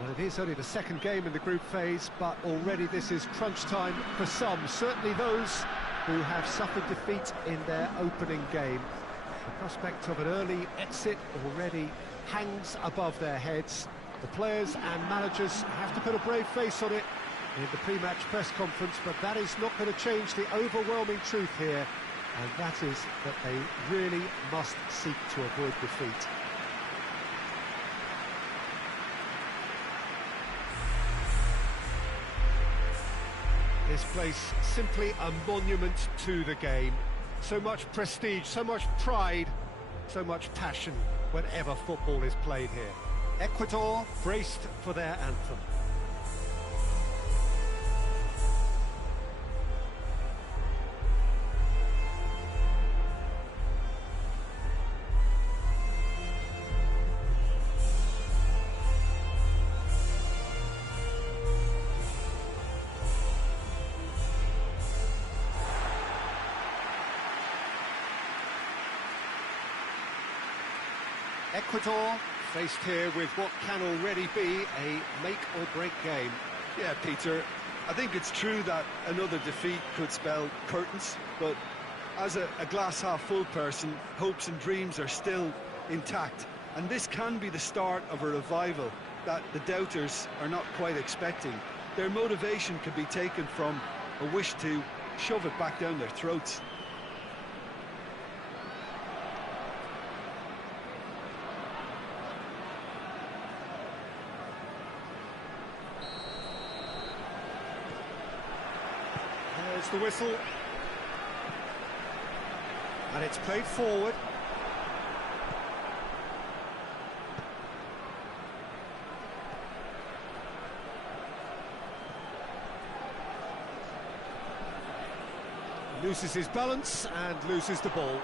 Well, it is only the second game in the group phase, but already this is crunch time for some, certainly those who have suffered defeat in their opening game. The prospect of an early exit already hangs above their heads. The players and managers have to put a brave face on it in the pre-match press conference, but that is not going to change the overwhelming truth here, and that is that they really must seek to avoid defeat. This place simply a monument to the game. So much prestige, so much pride, so much passion whenever football is played here. Ecuador braced for their anthem. Ecuador faced here with what can already be a make-or-break game. Yeah, Peter, I think it's true that another defeat could spell curtains, but as a glass-half-full person, hopes and dreams are still intact, and this can be the start of a revival that the doubters are not quite expecting. Their motivation can be taken from a wish to shove it back down their throats. There's the whistle. And it's played forward. Loses his balance and loses the ball. Well,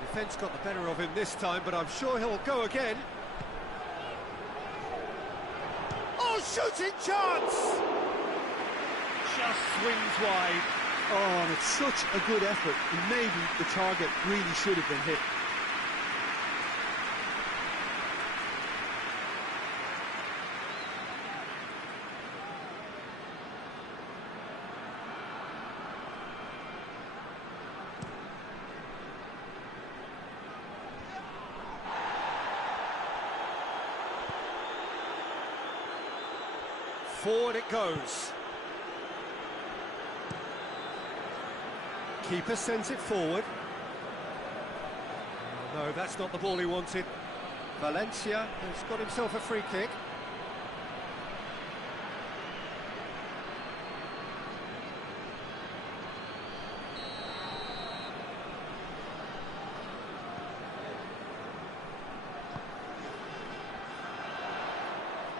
the defence got the better of him this time, but I'm sure he'll go again. Oh, shooting chance! Just swings wide. Oh, and it's such a good effort, and maybe the target really should have been hit. Forward it goes. Keeper sends it forward. Oh, no, that's not the ball he wanted. Valencia has got himself a free kick.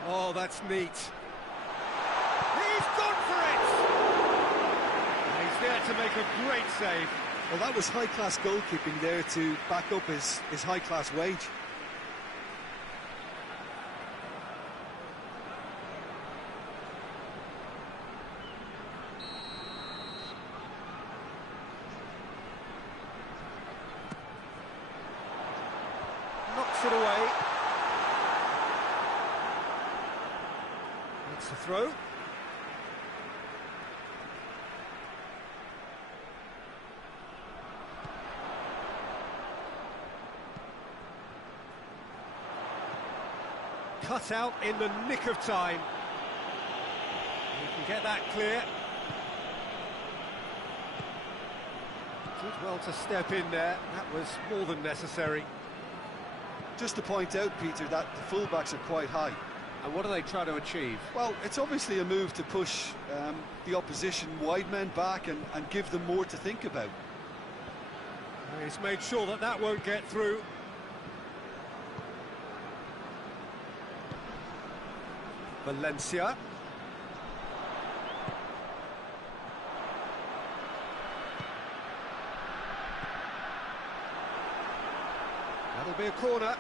Oh, that's neat. He's gone for it! And he's there to make a great save. Well, that was high-class goalkeeping there to back up his high-class wage. Knocks it away. It's a throw. Cut out in the nick of time. You can get that clear. Did well to step in there. That was more than necessary. Just to point out, Peter, that the fullbacks are quite high. And what are they trying to achieve? Well, it's obviously a move to push the opposition wide men back and give them more to think about. He's made sure that that won't get through. Valencia. That'll be a corner.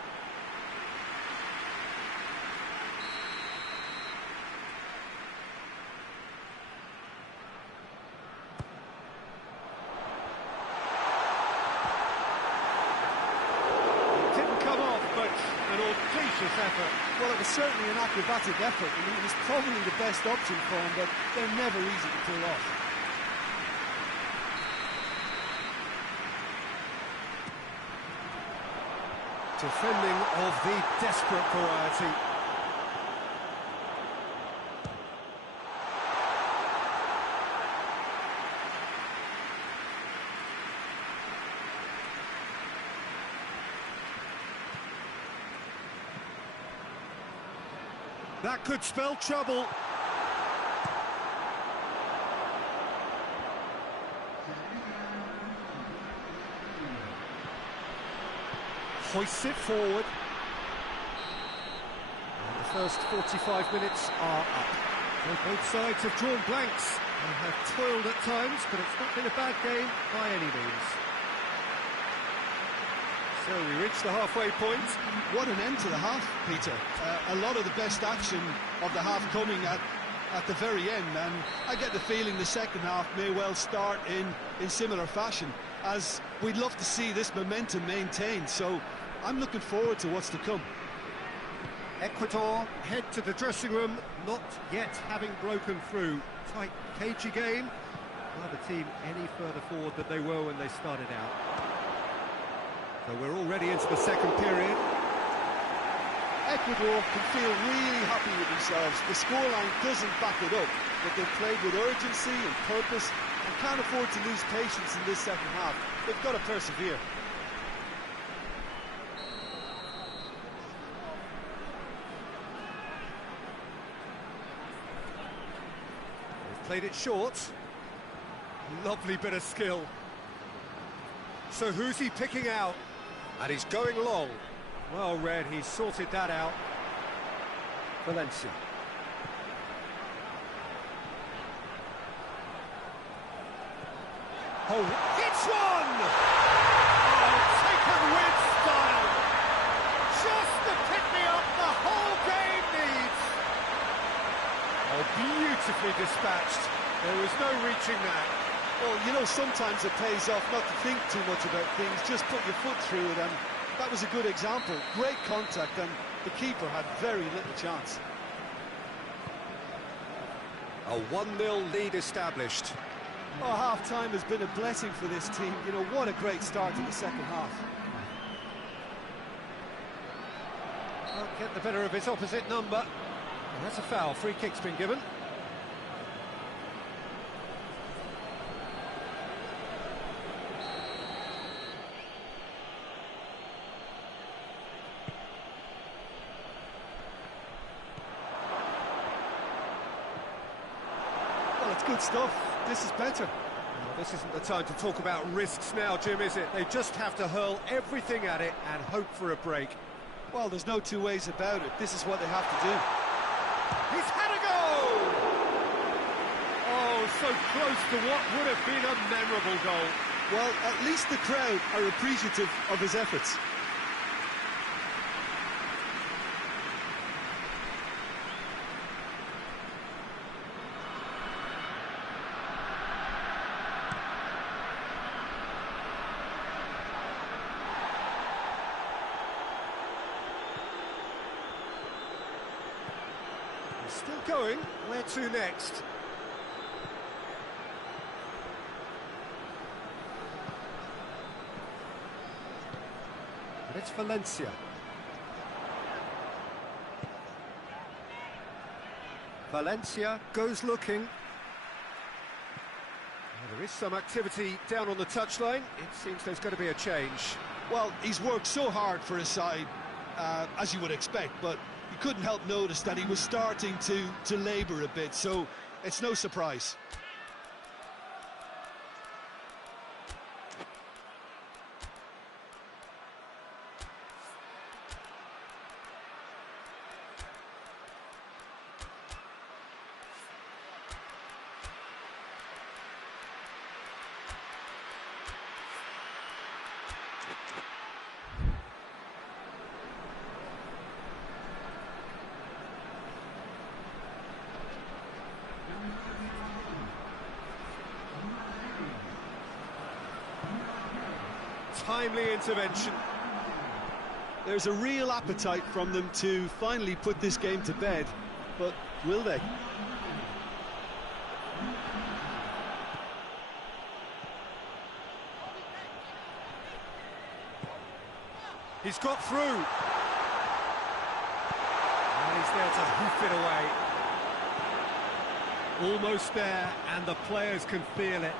It didn't come off, but an audacious effort. Well, it was certainly an acrobatic effort. I mean, it was probably the best option for him, but they're never easy to pull off. Defending of the desperate variety. That could spell trouble. Hoists it forward. And the first 45 minutes are up. So both sides have drawn blanks and have toiled at times, but it's not been a bad game by any means. So we reach the halfway point. What an end to the half, Peter. A lot of the best action of the half coming at the very end, and I get the feeling the second half may well start in similar fashion, as we'd love to see this momentum maintained, so I'm looking forward to what's to come. Ecuador head to the dressing room, not yet having broken through. Tight, cagey game. Neither team any further forward than they were when they started out. So we're already into the second period. Ecuador can feel really happy with themselves. The scoreline doesn't back it up, but they've played with urgency and purpose and can't afford to lose patience in this second half. They've got to persevere. They've played it short. Lovely bit of skill. So who's he picking out? And he's going long. Well read, he's sorted that out. Valencia. Oh, it's one! Oh, taken with style. Just the pick-me-up the whole game needs. Oh, beautifully dispatched. There was no reaching that. Well, you know, sometimes it pays off not to think too much about things, just put your foot through it, and that was a good example. Great contact, and the keeper had very little chance. A 1-0 lead established. Oh, half-time has been a blessing for this team. You know, what a great start to the second half. Can't get the better of his opposite number. And that's a foul. Free kick's been given. Good stuff. This is better. Well, this isn't the time to talk about risks now, Jim, is it? They just have to hurl everything at it and hope for a break. Well, there's no two ways about it. This is what they have to do. He's had a go! Oh, so close to what would have been a memorable goal. Well, at least the crowd are appreciative of his efforts. Still going. Where to next? And it's Valencia. Valencia goes looking. Well, there is some activity down on the touchline. It seems there's going to be a change. Well, he's worked so hard for his side, as you would expect, but you couldn't help notice that he was starting to labour a bit, so it's no surprise. Timely intervention. There's a real appetite from them to finally put this game to bed, but will they? He's got through. And he's there to hoof it away. Almost there, and the players can feel it.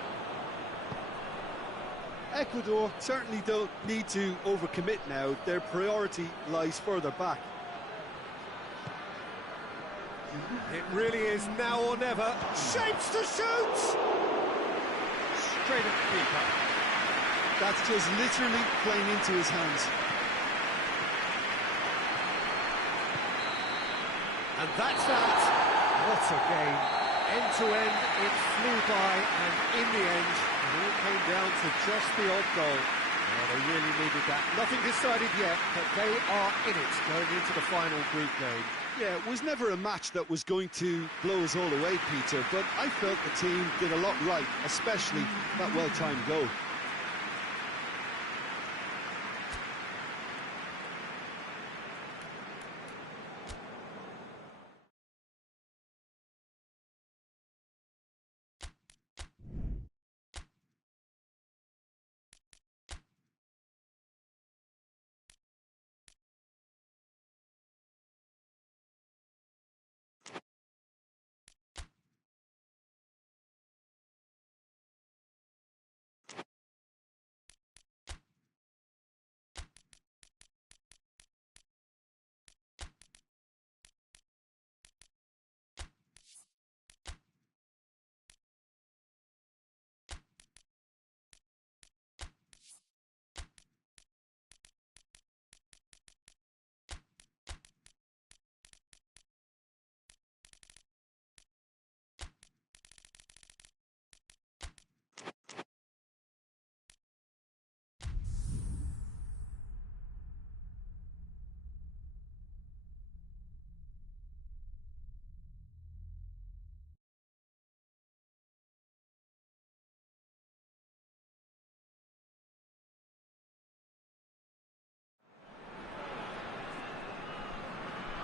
Ecuador certainly don't need to overcommit now. Their priority lies further back. It really is now or never. Shapes to shoot! Straight at the keeper. That's just literally playing into his hands. And that's that. What a game. End to end, it flew by, and in the end, it all came down to just the odd goal. Well, they really needed that. Nothing decided yet, but they are in it going into the final group game. Yeah, it was never a match that was going to blow us all away, Peter, but I felt the team did a lot right, especially that well-timed goal.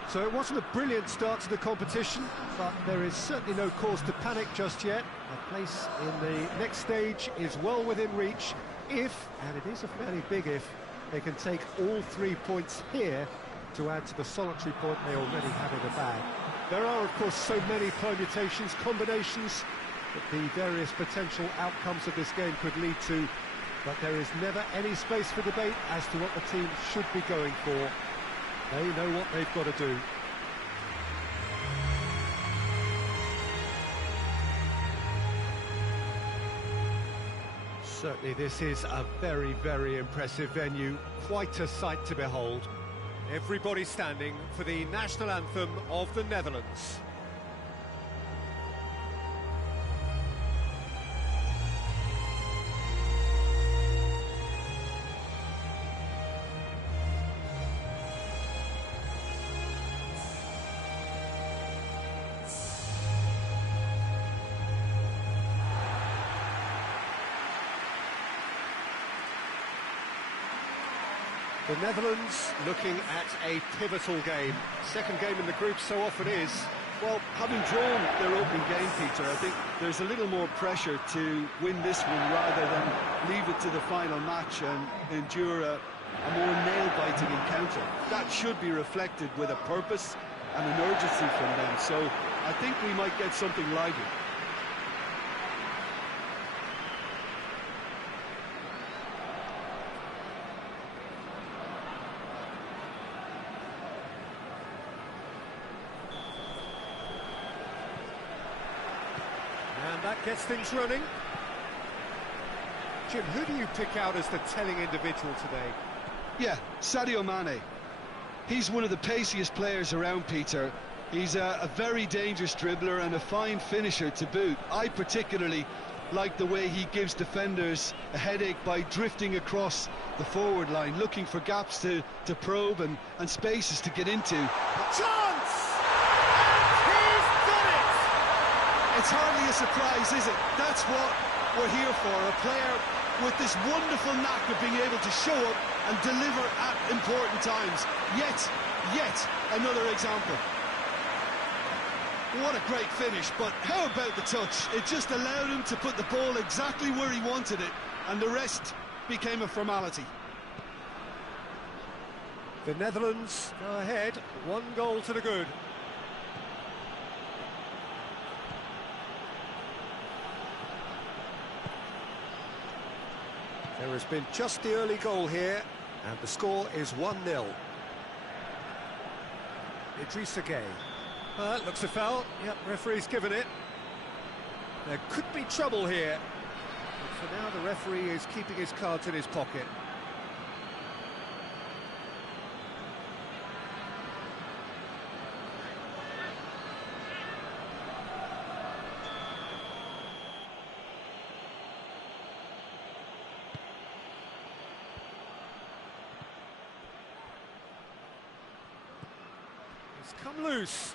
So it wasn't a brilliant start to the competition, but there is certainly no cause to panic just yet. A place in the next stage is well within reach if, and it is a fairly big if, they can take all 3 points here to add to the solitary point they already have in the bag. There are, of course, so many permutations, combinations that the various potential outcomes of this game could lead to, but there is never any space for debate as to what the team should be going for. They know what they've got to do. Certainly this is a very, very impressive venue. Quite a sight to behold. Everybody standing for the national anthem of the Netherlands. The Netherlands looking at a pivotal game. Second game in the group so often is. Well, having drawn their opening game, Peter, I think there's a little more pressure to win this one rather than leave it to the final match and endure a more nail-biting encounter. That should be reflected with a purpose and an urgency from them. So I think we might get something lively. And that gets things running. Jim, who do you pick out as the telling individual today? Yeah, Sadio Mane. He's one of the paciest players around, Peter. He's a very dangerous dribbler and a fine finisher to boot. I particularly like the way he gives defenders a headache by drifting across the forward line, looking for gaps to probe and spaces to get into. Chance! And he's done it! It's hardly a surprise, is it? That's what we're here for, a player with this wonderful knack of being able to show up and deliver at important times. Yet another example. What a great finish, but how about the touch? It just allowed him to put the ball exactly where he wanted it, and the rest became a formality. The Netherlands go ahead, 1 goal to the good. There has been just the early goal here, and the score is 1-0. Idrissa Gueye. Looks a foul. Yep, referee's given it. There could be trouble here. But for now, the referee is keeping his cards in his pocket. It's come loose.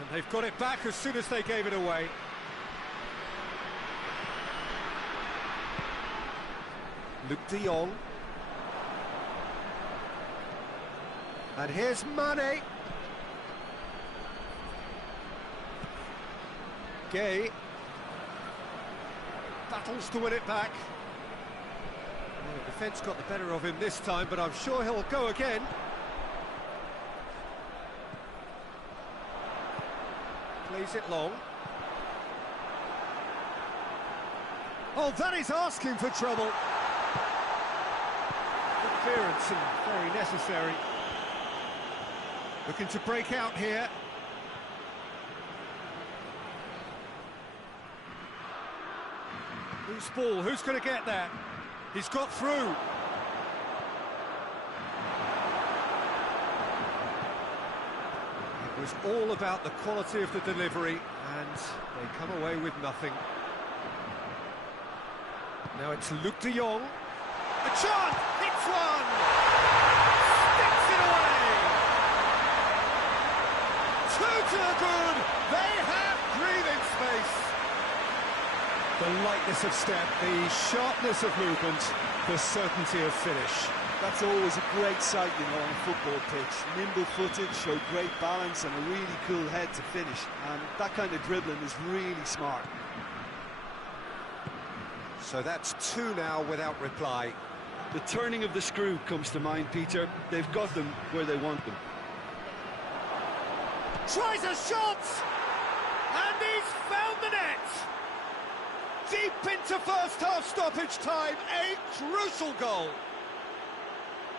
And they've got it back as soon as they gave it away. Luc de Jong. And here's Mane. Gueye. Battles to win it back. Well, the defence got the better of him this time, but I'm sure he'll go again. Plays it long. Oh, that is asking for trouble. Good clearance and very necessary. Looking to break out here. Loose ball, who's going to get there? He's got through. It was all about the quality of the delivery, and they come away with nothing. Now it's Luc de Jong. A chance! Hits one! Sticks it away! 2 to the good! They have breathing space! The lightness of step, the sharpness of movement, the certainty of finish. That's always a great sight, you know, on a football pitch. Nimble-footed, showed great balance and a really cool head to finish. And that kind of dribbling is really smart. So that's 2 now without reply. The turning of the screw comes to mind, Peter. They've got them where they want them. Tries a shot! And he's found the net! Deep into first half stoppage time, a crucial goal.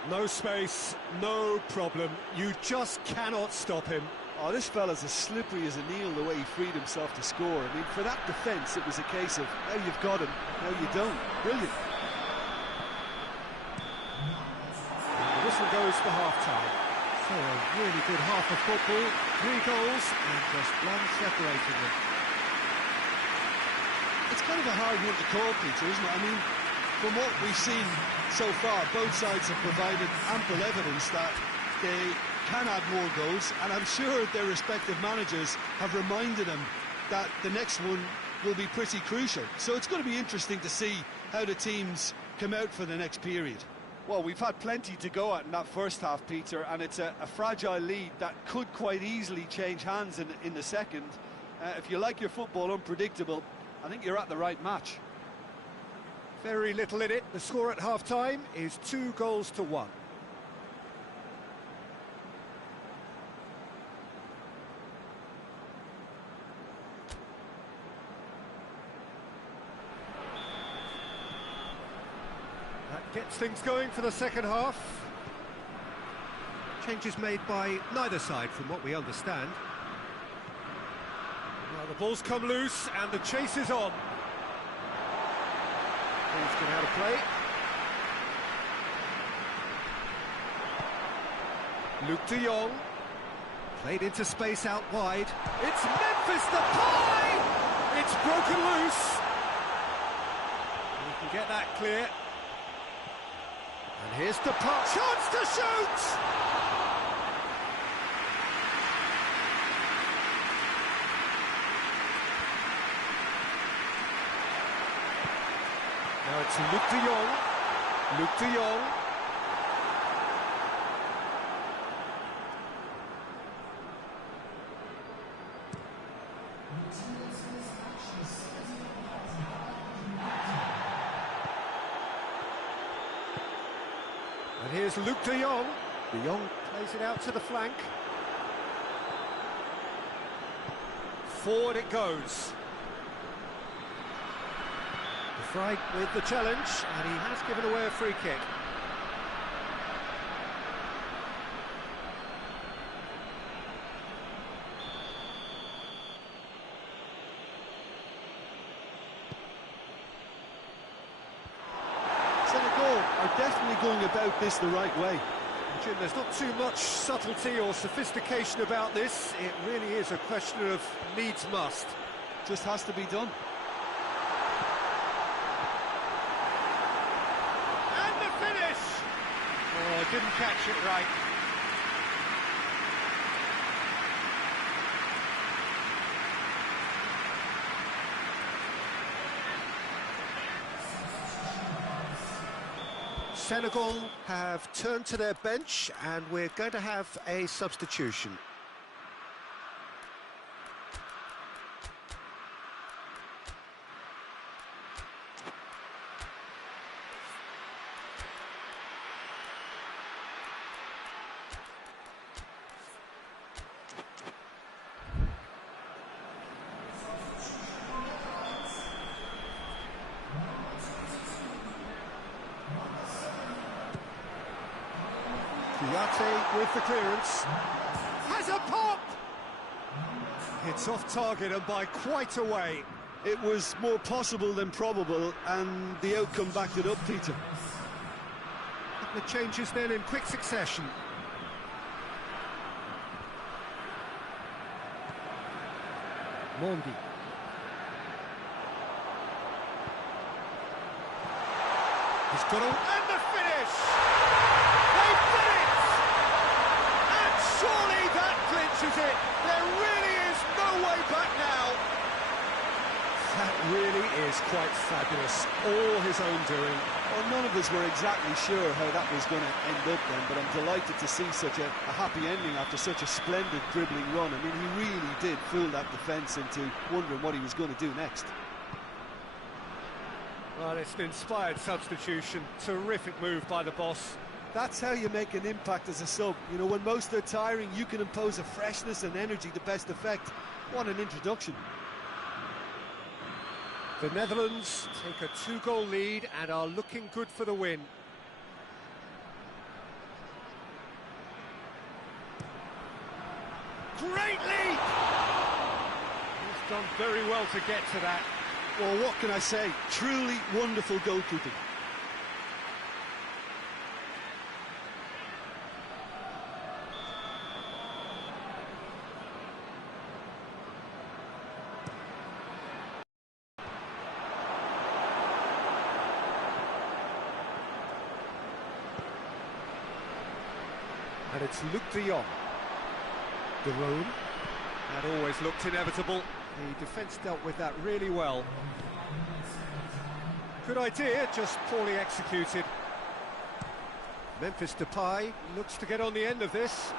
No space, no problem. You just cannot stop him. Oh, this fella's as slippery as a needle the way he freed himself to score. I mean, for that defence, it was a case of, now you've got him, now you don't. Brilliant. The whistle goes for half-time. So a really good half of football, 3 goals, and just one separating them. It's kind of a hard one to call, Peter, isn't it? I mean, from what we've seen so far, both sides have provided ample evidence that they can add more goals, and I'm sure their respective managers have reminded them that the next one will be pretty crucial. So it's going to be interesting to see how the teams come out for the next period. Well, we've had plenty to go at in that first half, Peter, and it's a fragile lead that could quite easily change hands in the second. If you like your football unpredictable, I think you're at the right match. Very little in it. The score at half-time is 2 goals to 1. That gets things going for the second half. Changes made by neither side, from what we understand. Well, the ball's come loose and the chase is on. Ball's gone out of play. Luc de Jong. Played into space out wide. It's Memphis Depay! It's broken loose. We can get that clear. And here's Depay. Chance to shoot! Now it's Luc de Jong. Luc de Jong. And here's Luke de Jong. De Jong plays it out to the flank. Forward it goes. De Vrij with the challenge, and he has given away a free kick. Senegal are definitely going about this the right way. Jim, there's not too much subtlety or sophistication about this. It really is a question of needs must. Just has to be done. And the finish! Oh, didn't catch it right. Senegal have turned to their bench, and we're going to have a substitution. With the clearance, has a pop! It's off target and by quite a way. It was more possible than probable, and the outcome backed it up, Peter. The changes then in quick succession. Mondi. He's got a... and the finish! They've done it! And surely that clinches it! There really is no way back now! That really is quite fabulous. All his own doing. Well, none of us were exactly sure how that was going to end up then, but I'm delighted to see such a happy ending after such a splendid dribbling run. I mean, he really did fool that defence into wondering what he was going to do next. Well, it's an inspired substitution. Terrific move by the boss. That's how you make an impact as a sub. You know, when most are tiring, you can impose a freshness and energy to best effect. What an introduction. The Netherlands take a 2-goal lead and are looking good for the win. Great lead! He's done very well to get to that. Well, what can I say? Truly wonderful goalkeeping. And it's Luke de Jong. De Roon. That always looked inevitable. The defence dealt with that really well. Good idea, just poorly executed. Memphis Depay looks to get on the end of this.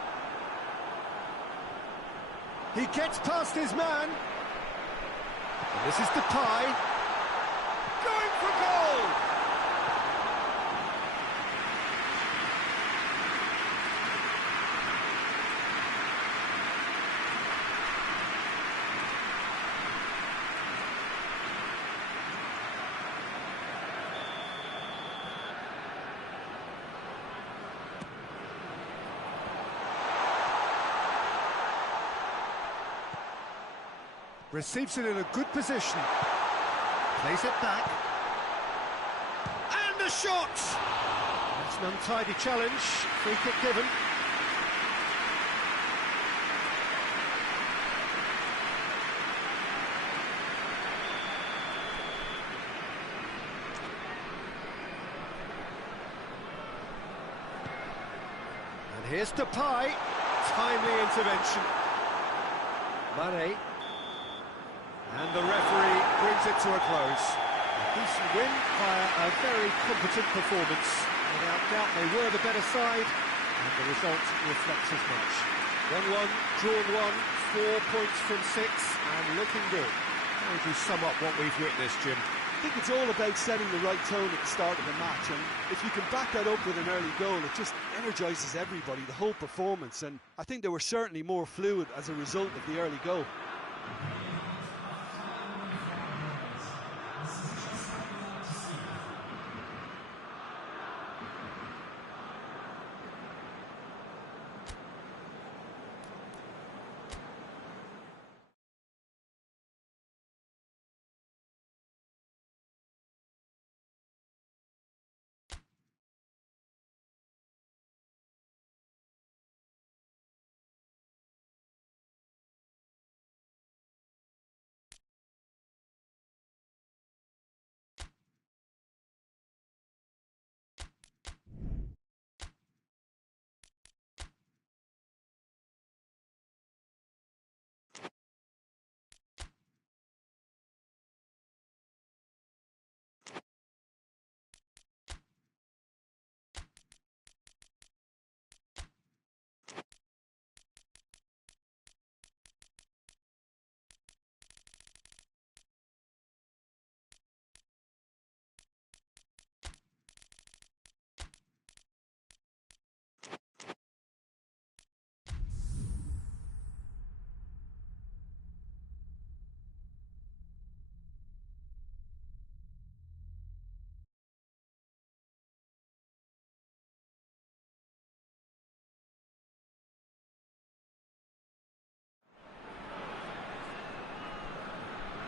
He gets past his man. And this is Depay. Going for goal! Receives it in a good position. Plays it back. And the shot! That's an untidy challenge. Free kick given. And here's Depay. Timely intervention. Mane. And the referee brings it to a close. A decent win via a very competent performance. Without doubt, they were the better side, and the result reflects as much. 1-1, drawn 1, 4 points from 6, and looking good. How would you sum up what we've witnessed, Jim? I think it's all about setting the right tone at the start of the match, and if you can back that up with an early goal, it just energises everybody, the whole performance, and I think they were certainly more fluid as a result of the early goal.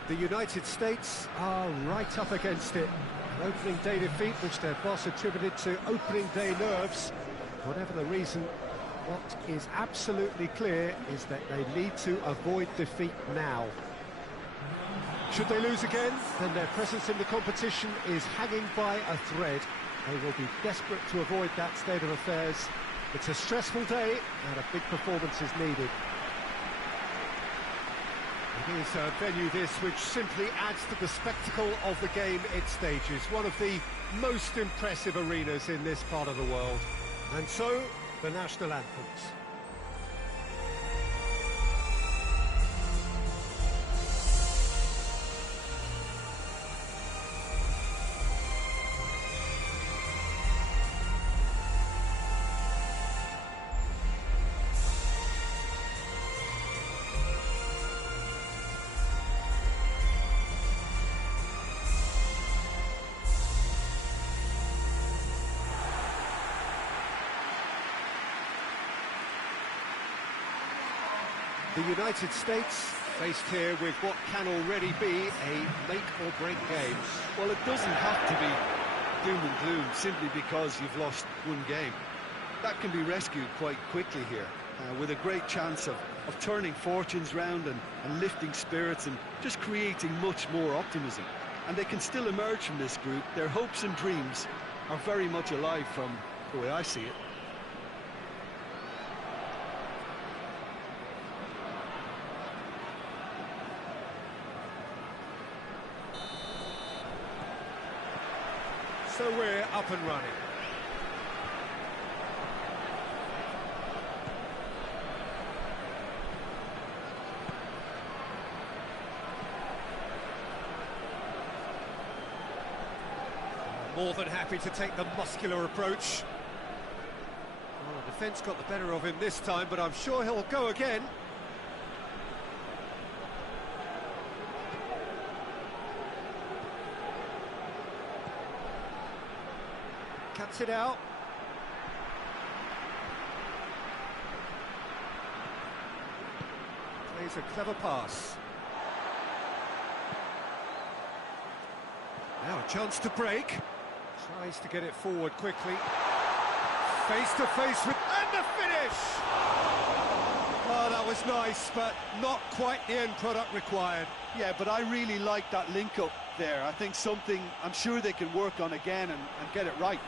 The United States are right up against it. An opening day defeat, which their boss attributed to opening day nerves. Whatever the reason, what is absolutely clear is that they need to avoid defeat now. Should they lose again, then their presence in the competition is hanging by a thread. They will be desperate to avoid that state of affairs. It's a stressful day, and a big performance is needed. It is a venue this which simply adds to the spectacle of the game it stages. One of the most impressive arenas in this part of the world. And so, the national anthems. The United States faced here with what can already be a make-or-break game. Well, it doesn't have to be doom and gloom simply because you've lost one game. That can be rescued quite quickly here, with a great chance of turning fortunes round and lifting spirits and just creating much more optimism. And they can still emerge from this group. Their hopes and dreams are very much alive from the way I see it. So we're up and running. More than happy to take the muscular approach. Well, the defence got the better of him this time, but I'm sure he'll go again. Cuts it out. Plays a clever pass. Now a chance to break. Tries to get it forward quickly. Face to face with... and the finish! Oh, that was nice, but not quite the end product required. Yeah, but I really like that link-up there. I think something I'm sure they can work on again and get it right.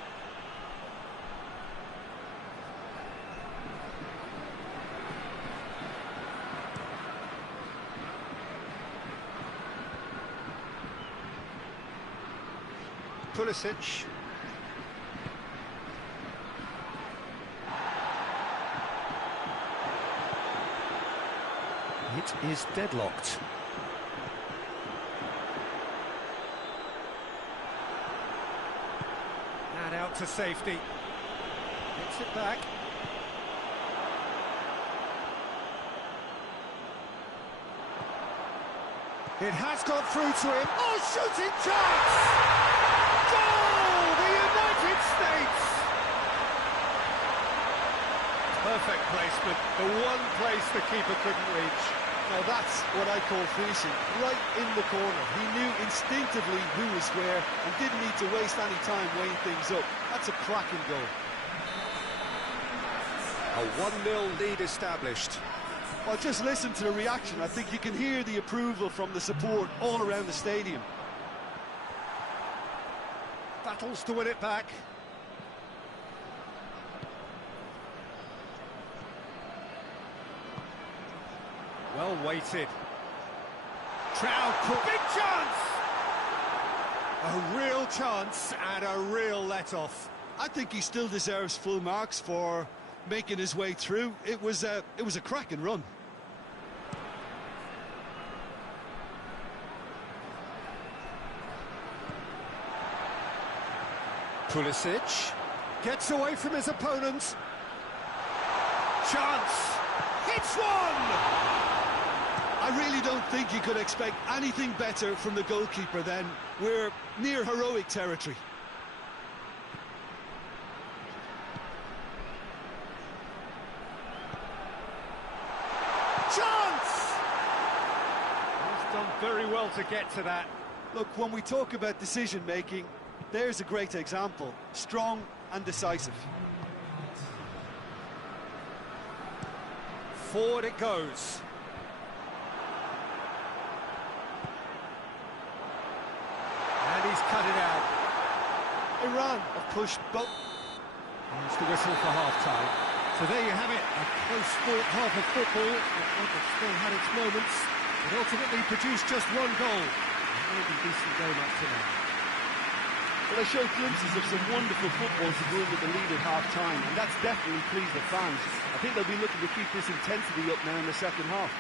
Pulisic. It is deadlocked. And out to safety. Gets it back. It has got through to him. Oh, shooting chance! Goal! The United States! Perfect placement. The one place the keeper couldn't reach. Now that's what I call finishing, right in the corner. He knew instinctively who was where and didn't need to waste any time weighing things up. That's a cracking goal. A 1-0 lead established. Well, just listen to the reaction. I think you can hear the approval from the support all around the stadium. Battles to win it back. Well weighted. Trout, big chance! A real chance and a real let-off. I think he still deserves full marks for making his way through. It was a cracking run. Pulisic gets away from his opponent. Chance! Hits one! I really don't think you could expect anything better from the goalkeeper then. We're near heroic territory. Chance! He's done very well to get to that. Look, when we talk about decision-making, there's a great example. Strong and decisive. Forward it goes. And he's cut it out. Iran have pushed both. There's the whistle for half-time. So there you have it, a close-fought half of football. It still had its moments. It ultimately produced just one goal. A really decent game up to now. Well, they showed glimpses of some wonderful football to go in with the lead at half-time, and that's definitely pleased the fans. I think they'll be looking to keep this intensity up now in the second half.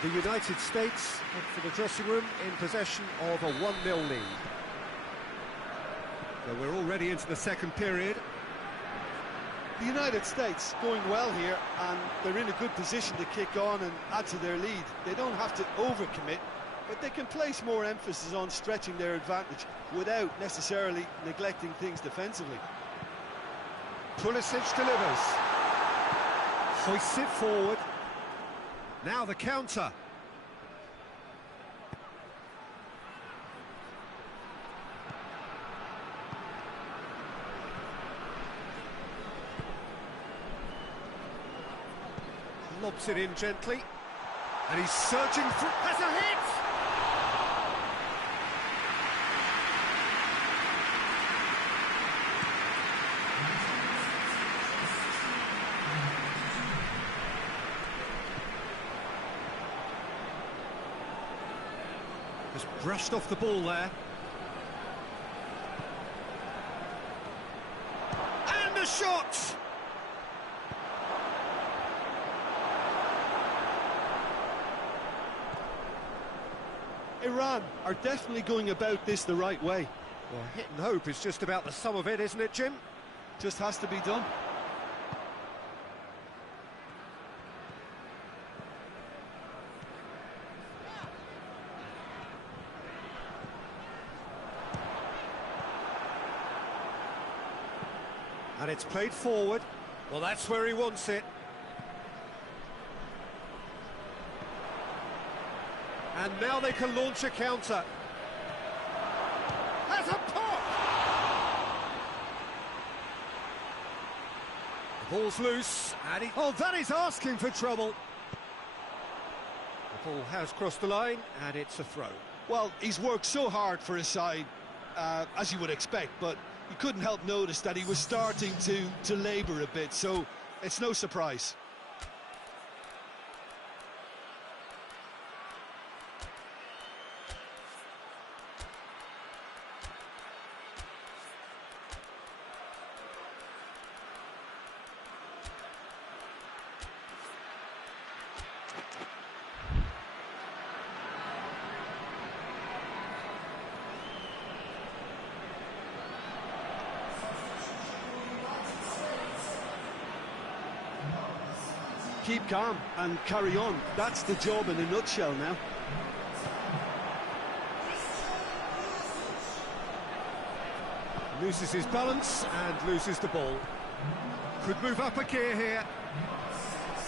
The United States head for the dressing room in possession of a 1-0 lead. So we're already into the second period. The United States going well here, and they're in a good position to kick on and add to their lead. They don't have to overcommit, but they can place more emphasis on stretching their advantage without necessarily neglecting things defensively. Pulisic delivers. Hoists it forward. Now the counter. Lobs it in gently. And he's searching for... Has a hit! Just brushed off the ball there. And a shot! Iran are definitely going about this the right way. Well, hit and hope is just about the sum of it, isn't it, Jim? Just has to be done. And it's played forward. Well, that's where he wants it. And now they can launch a counter. Has a pop! The ball's loose, and he... Oh, that is asking for trouble. The ball has crossed the line, and it's a throw. Well, he's worked so hard for his side, as you would expect, but you couldn't help notice that he was starting to labour a bit, so it's no surprise. keep calm and carry on. That's the job in a nutshell now. Loses his balance and loses the ball. Could move up a gear here.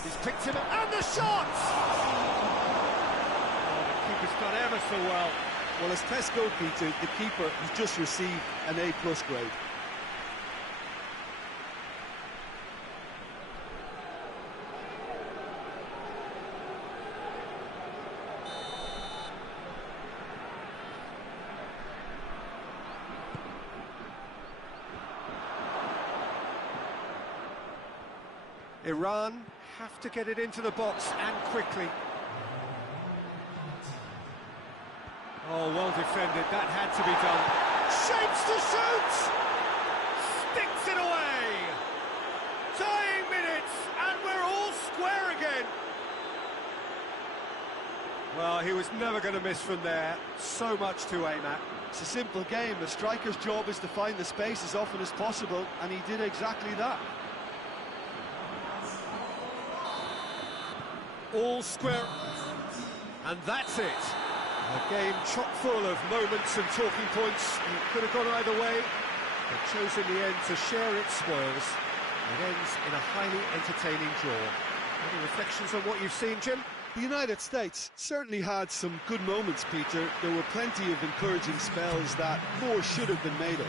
He's picked him up, and the shot! Oh, the keeper's done ever so well. Well, as tests go, Peter, the keeper has just received an A+ grade. Iran have to get it into the box and quickly. Oh, well defended, that had to be done. Shapes to shoot! Sticks it away! Tying minutes, and we're all square again. Well, he was never going to miss from there. So much to aim at. It's a simple game. The striker's job is to find the space as often as possible, and he did exactly that. All square, and that's it. A game chock full of moments and talking points. It could have gone either way, but chose in the end to share its spoils. It ends in a highly entertaining draw. Any reflections on what you've seen, Jim? The United States certainly had some good moments, Peter. There were plenty of encouraging spells that more should have been made of.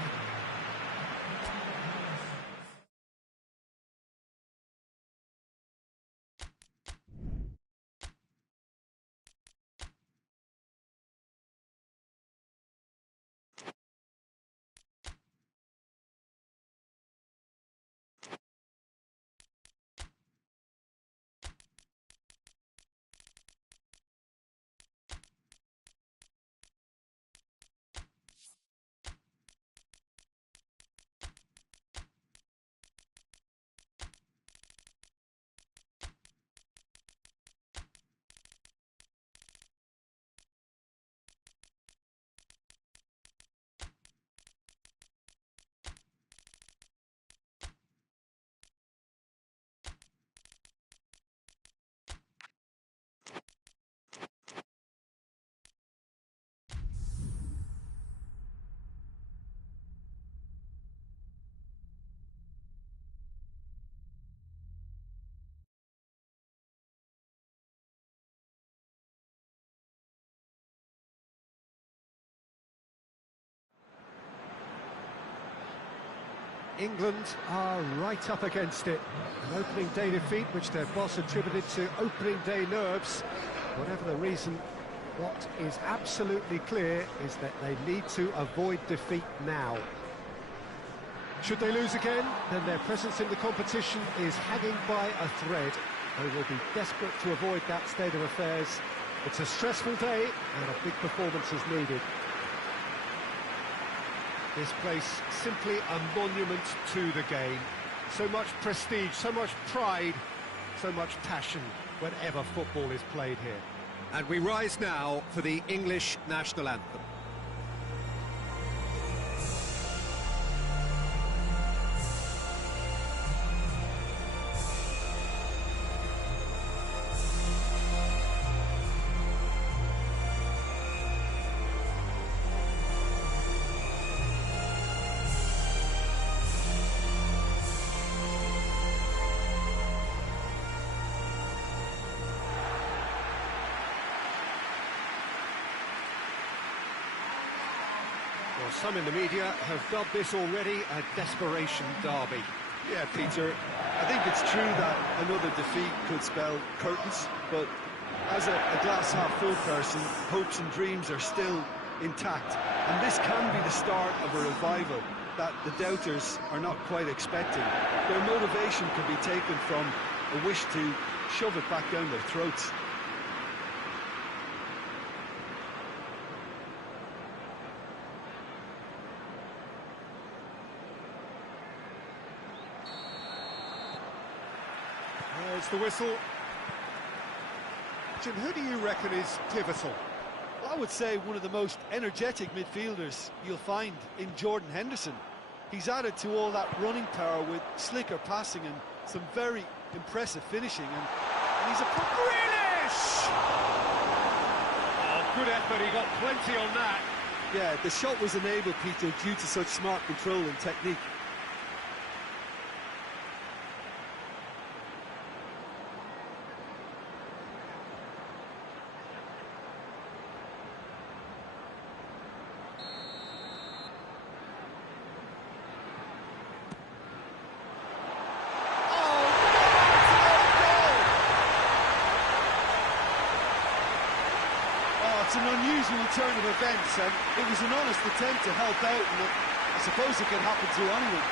England are right up against it. An opening day defeat, which their boss attributed to opening day nerves. Whatever the reason, what is absolutely clear is that they need to avoid defeat now. Should they lose again, then their presence in the competition is hanging by a thread. They will be desperate to avoid that state of affairs. It's a stressful day, and a big performance is needed. This place simply a monument to the game. So much prestige, so much pride, so much passion whenever football is played here. And we rise now for the English national anthem. Well, some in the media have dubbed this already a desperation derby. Yeah, Peter, I think it's true that another defeat could spell curtains, but as a glass-half-full person, hopes and dreams are still intact, and this can be the start of a revival that the doubters are not quite expecting. Their motivation can be taken from a wish to shove it back down their throats. There's the whistle. Jim, who do you reckon is pivotal? Well, I would say one of the most energetic midfielders you'll find in Jordan Henderson. He's added to all that running power with slicker passing and some very impressive finishing, and And he's a Grealish! Oh, good effort, he got plenty on that. Yeah, the shot was enabled, Peter, due to such smart control and technique. It's an unusual turn of events, and it was an honest attempt to help out, and I suppose it can happen to anyone.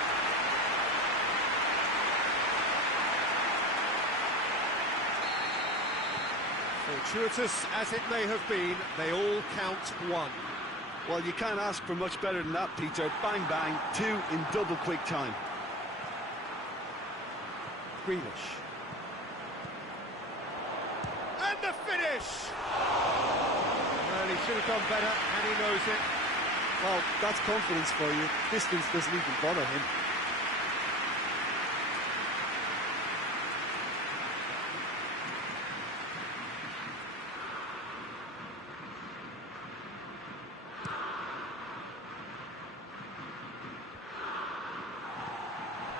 Fortuitous as it may have been, they all count one. Well, you can't ask for much better than that, Peter. Bang, bang, two in double quick time. Grealish. And the finish! Well, he should have done better, and he knows it. Well, that's confidence for you. Distance doesn't even bother him.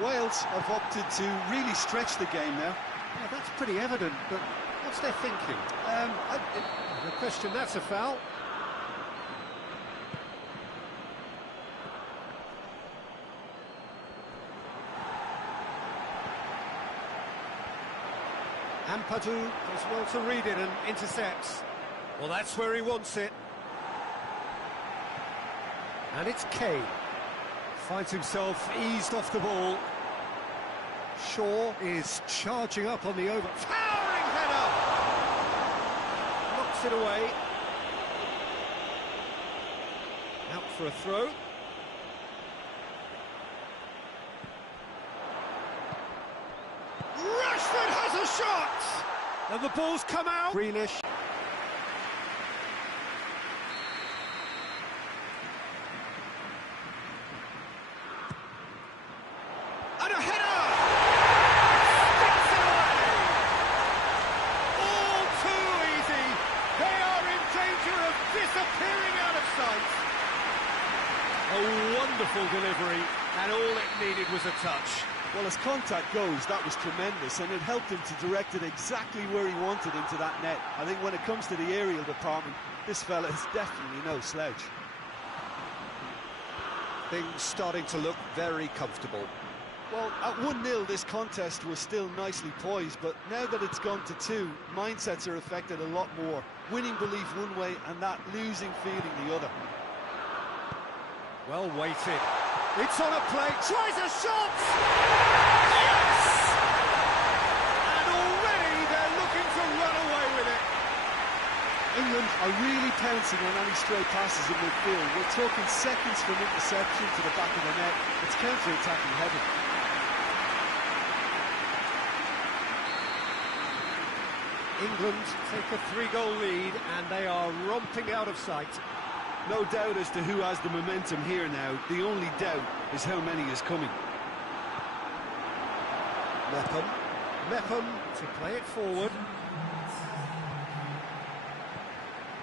Wales have opted to really stretch the game now. Yeah, that's pretty evident, but what's their thinking? No question, that's a foul. Ampadu does well to read it and intercepts. Well, that's where he wants it. And it's Kane. Finds himself eased off the ball. Shaw is charging up on the over. Towering header! Knocks it away. Out for a throw. Rashford has a shot! And the ball's come out. Grealish. And a header! Sticks it away! All too easy. They are in danger of disappearing out of sight. A wonderful delivery, and all it needed was a touch. Well, as contact goes, that was tremendous, and it helped him to direct it exactly where he wanted into that net. I think when it comes to the aerial department, this fella is definitely no slouch. Things starting to look very comfortable. Well, at 1-0, this contest was still nicely poised, but now that it's gone to 2, mindsets are affected a lot more. Winning belief one way and that losing feeling the other. Well weighted. It's on a plate. Tries a shot! Yes! And already they're looking to run away with it. England are really pouncing on any stray passes in midfield. We're talking seconds from interception to the back of the net. It's counter-attacking heaven. England take a 3-goal lead and they are romping out of sight. No doubt as to who has the momentum here now. The only doubt is how many is coming. Mepham to play it forward.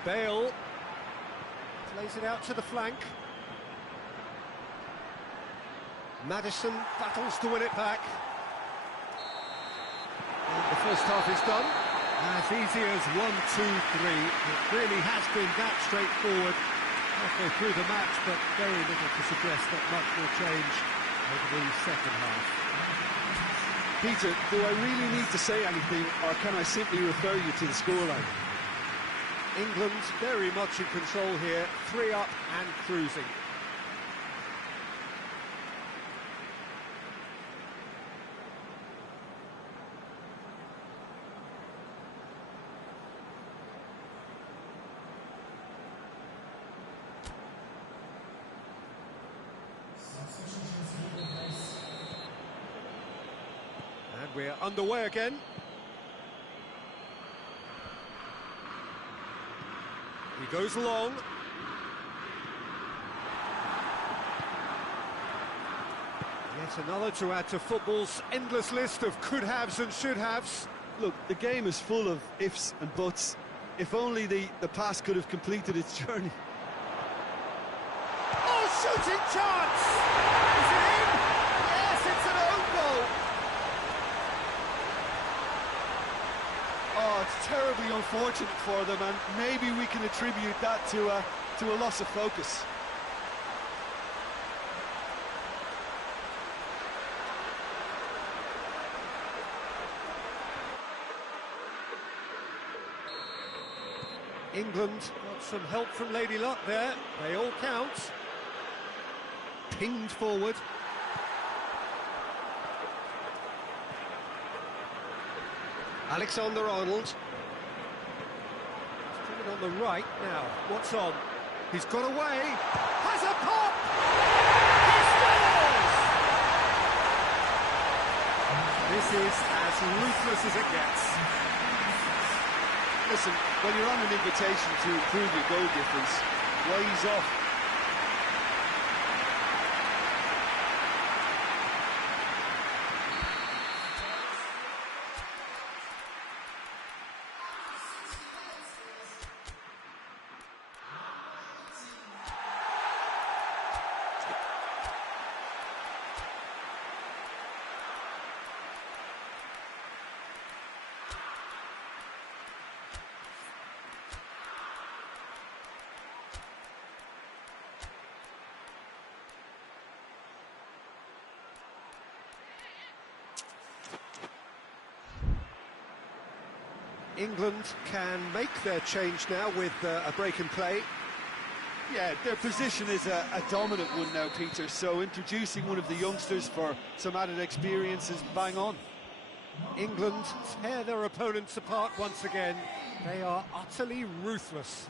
Bale plays it out to the flank. Maddison battles to win it back. And the first half is done. As easy as 1, 2, 3. It really has been that straightforward. Halfway through the match, but very little to suggest that much will change over the second half. Peter, do I really need to say anything, or can I simply refer you to the scoreline? England very much in control here, 3 up and cruising. And we're underway again. He goes long. Yet another to add to football's endless list of could-haves and should-haves. Look, the game is full of ifs and buts. If only the pass could have completed its journey. Oh, shooting chance! Is it in? Yes, it's an own goal. Oh, it's terribly unfortunate for them, and maybe we can attribute that to a loss of focus. England got some help from Lady Luck there. They all count. Pinged forward. Alexander-Arnold. He's coming on the right now. What's on? He's got away. Has a pop! He scores! This is as ruthless as it gets. Listen, when you're on an invitation to improve your goal difference, why ease off? England can make their change now with a break in play. Yeah, their position is a dominant one now, Peter, so introducing one of the youngsters for some added experience is bang on. England tear their opponents apart once again. They are utterly ruthless.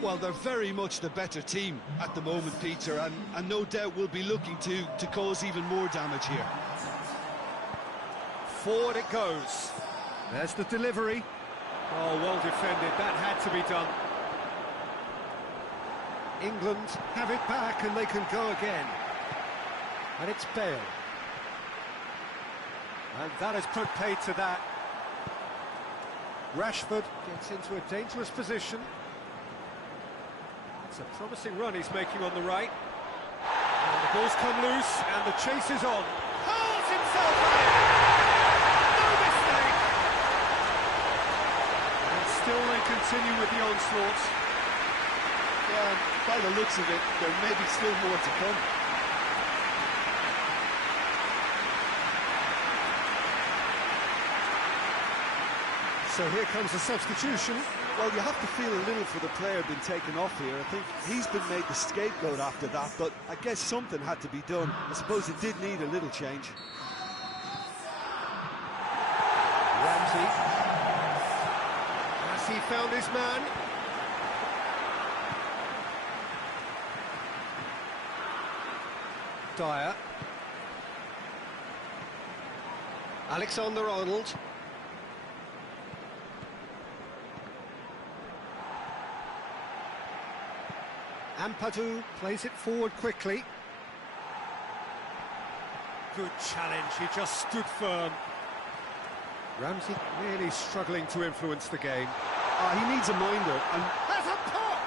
Well, they're very much the better team at the moment, Peter, and no doubt will be looking to cause even more damage here. Forward it goes. There's the delivery. Oh, well defended. That had to be done. England have it back and they can go again. And it's Bale. And that has put paid to that. Rashford gets into a dangerous position. It's a promising run he's making on the right. And the ball's come loose and the chase is on. Hurls himself out! No mistake! And still they continue with the onslaught. Yeah, by the looks of it, there may be still more to come. So here comes the substitution. Well, you have to feel a little for the player being taken off here. I think he's been made the scapegoat after that, but I guess something had to be done. I suppose it did need a little change. Ramsey. Has he found his man? Dyer. Alexander-Arnold. Ampadu plays it forward quickly. Good challenge, he just stood firm. Ramsey really struggling to influence the game. He needs a minder, and There's a pop!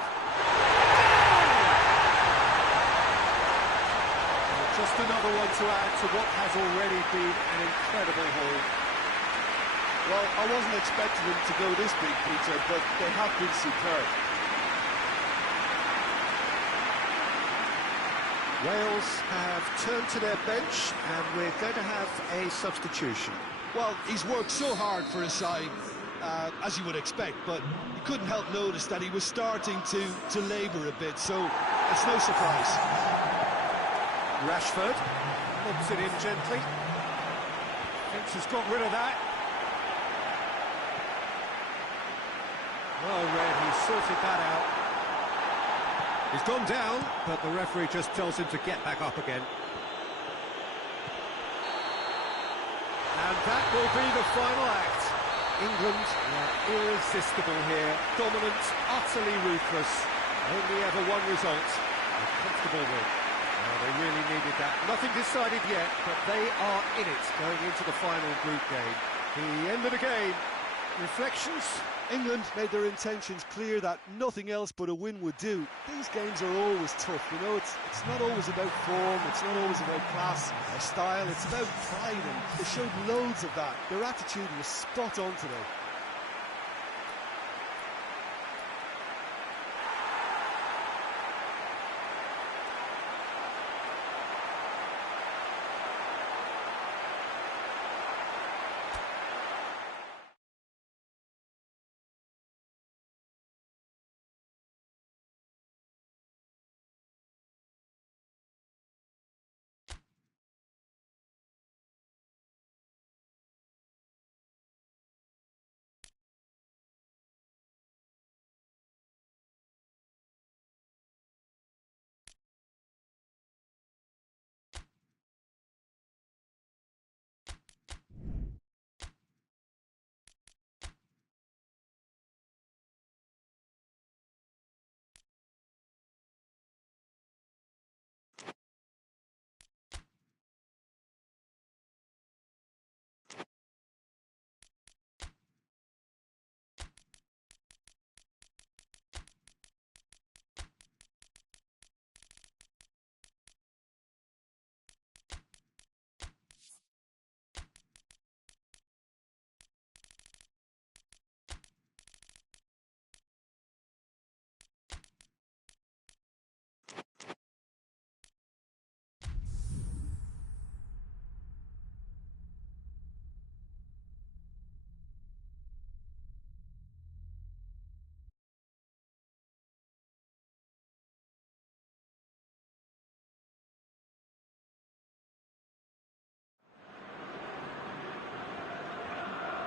Just another one to add to what has already been an incredible haul. well, I wasn't expecting them to go this big, Peter, but they have been superb. Wales have turned to their bench and we're going to have a substitution. Well, he's worked so hard for his side, as you would expect, but you couldn't help notice that he was starting to labour a bit, so it's no surprise. Rashford lobs it in gently. Finch has got rid of that. Well read, he sorted that out. He's gone down, but the referee just tells him to get back up again. And that will be the final act. England are irresistible here, dominant, utterly ruthless. Only ever one result, a comfortable win. Well, they really needed that. Nothing decided yet, but they are in it going into the final group game. The end of the game. Reflections? England made their intentions clear that nothing else but a win would do. These games are always tough, you know, it's not always about form, it's not always about class or style, it's about pride, and they showed loads of that. Their attitude was spot on today.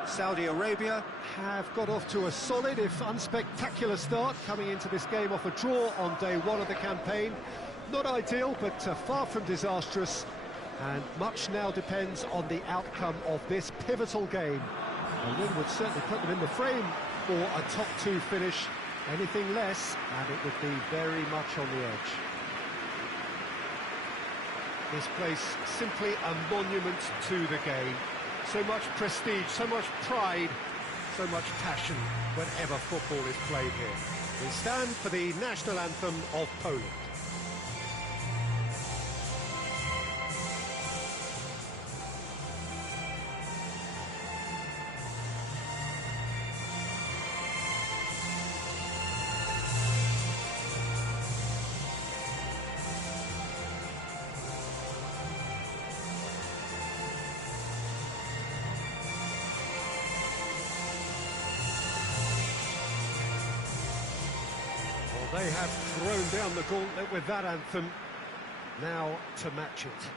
Saudi Arabia have got off to a solid, if unspectacular start, coming into this game off a draw on day one of the campaign. Not ideal, but far from disastrous, and much now depends on the outcome of this pivotal game. A win would certainly put them in the frame for a top two finish. Anything less, and it would be very much on the edge. This place simply a monument to the game. So much prestige, so much pride, so much passion whenever football is played here. We stand for the national anthem of Poland. They have thrown down the gauntlet with that anthem, now to match it.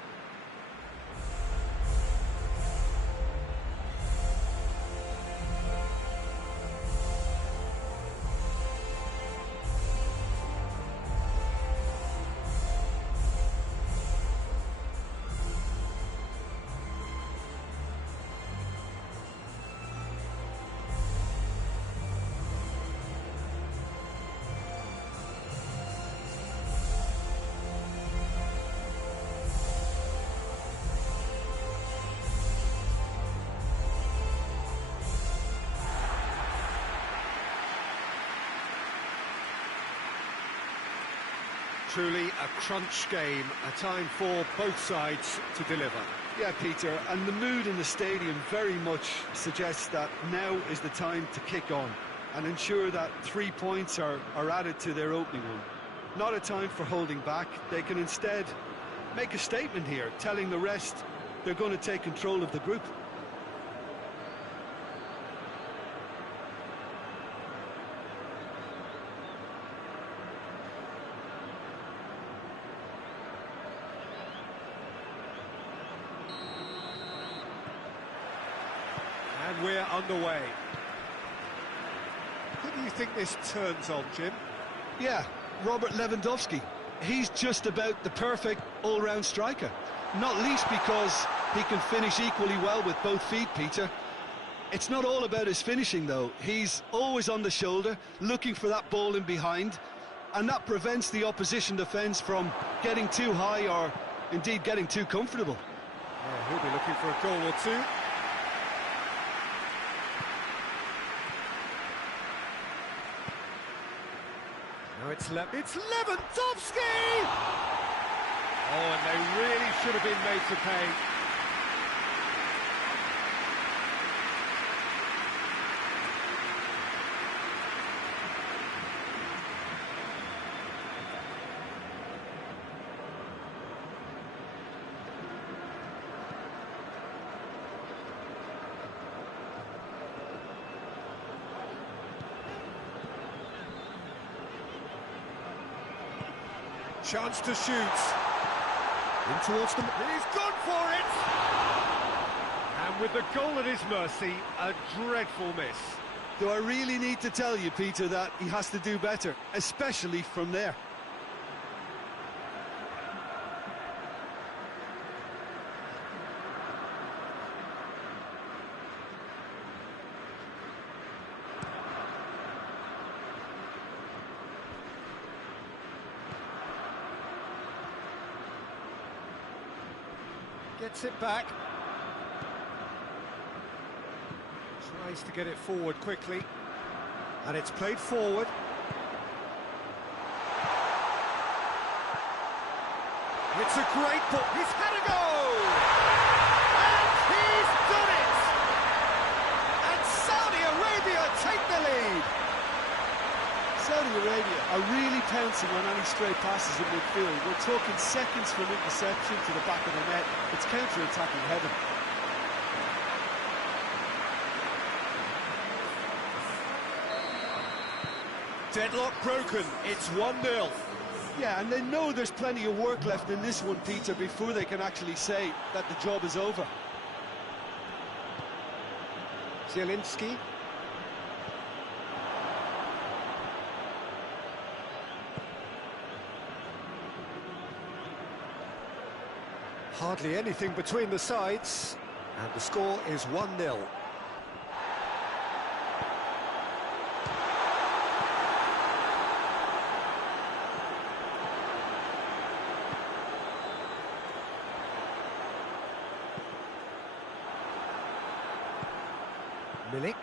Truly a crunch game, a time for both sides to deliver. Yeah, Peter, and the mood in the stadium very much suggests that now is the time to kick on and ensure that 3 points are added to their opening run. Not a time for holding back. They can instead make a statement here, telling the rest they're going to take control of the group. And we're underway. Who do you think this turns on, Jim? Yeah, Robert Lewandowski. He's just about the perfect all-round striker. Not least because he can finish equally well with both feet, Peter. It's not all about his finishing, though. He's always on the shoulder, looking for that ball in behind, and that prevents the opposition defence from getting too high or, indeed, getting too comfortable. Yeah, he'll be looking for a goal or two. it's Lewandowski! Oh, and they really should have been made to pay. Chance to shoot. In towards them. He's gone for it! And with the goal at his mercy, a dreadful miss. Do I really need to tell you, Peter, that he has to do better, especially from there? Gets it back. Tries to get it forward quickly. And it's played forward. It's a great ball. He's had a go! And he's done it! And Saudi Arabia take the lead! Saudi Arabia are really pouncing on any stray passes in midfield. We're talking seconds from interception to the back of the net. It's counter-attacking heaven. Deadlock broken. It's 1-0. Yeah, and they know there's plenty of work left in this one, Peter, before they can actually say that the job is over. Zielinski. Hardly anything between the sides, and the score is 1-0. Milik.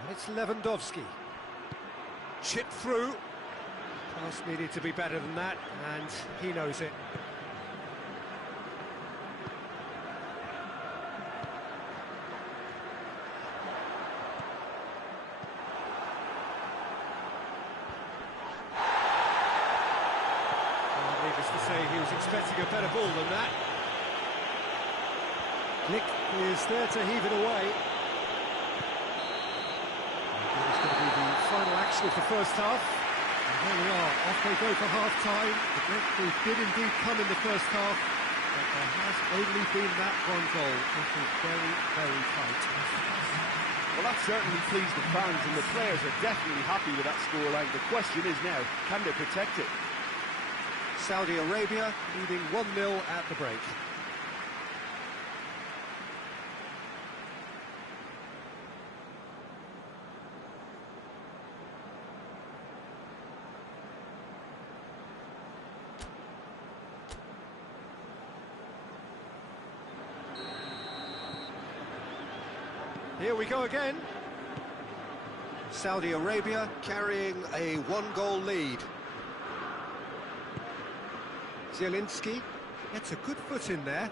And it's Lewandowski. Chip through. Pass needed to be better than that, and he knows it. Needless to say, he was expecting a better ball than that. Nick is there to heave it away. It's going to be the final action of the first half. And there we are, off they go for half-time. The breakthrough did indeed come in the first half, but there has only been that one goal. It is very, very tight. Well, that certainly pleased the fans, and the players are definitely happy with that scoreline. The question is now, can they protect it? Saudi Arabia leading 1-0 at the break. Here we go again. Saudi Arabia carrying a one-goal lead. Zielinski gets a good foot in there.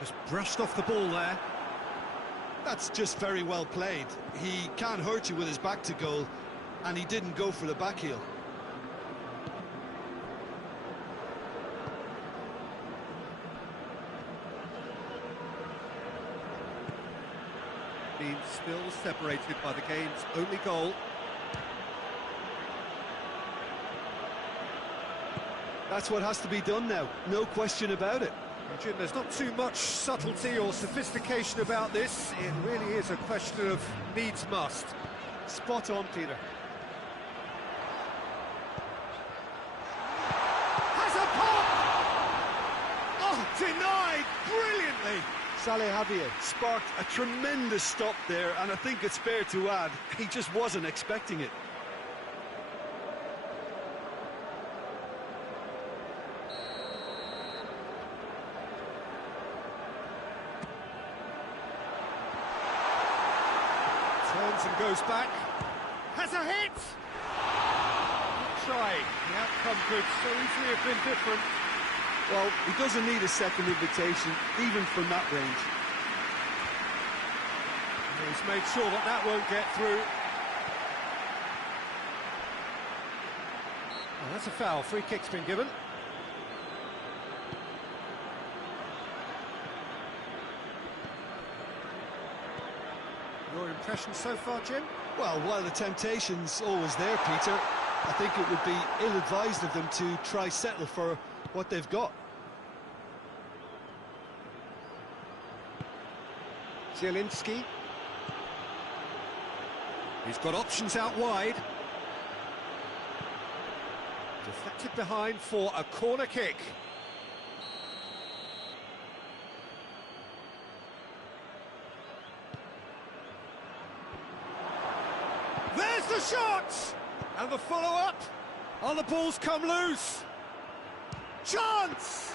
Just brushed off the ball there. That's just very well played. He can't hurt you with his back to goal, and he didn't go for the back heel. Being still separated by the game's only goal. That's what has to be done now, no question about it. Jim, there's not too much subtlety or sophistication about this. It really is a question of needs must. Spot on, Peter. Has a pop! Oh, denied brilliantly. Saleh Javier sparked a tremendous stop there, and I think it's fair to add, he just wasn't expecting it. turns and goes back. Has a hit! Trying. The outcome could so easily have been different. Well, he doesn't need a second invitation, even from that range. He's made sure that that won't get through. Oh, that's a foul. Free kick's been given. Your impression so far, Jim? Well, while the temptation's always there, Peter, I think it would be ill-advised of them to try settle for what they've got. Zielinski. He's got options out wide. Deflected behind for a corner kick. There's the shot! And the follow-up. Oh, the ball's come loose. Chance!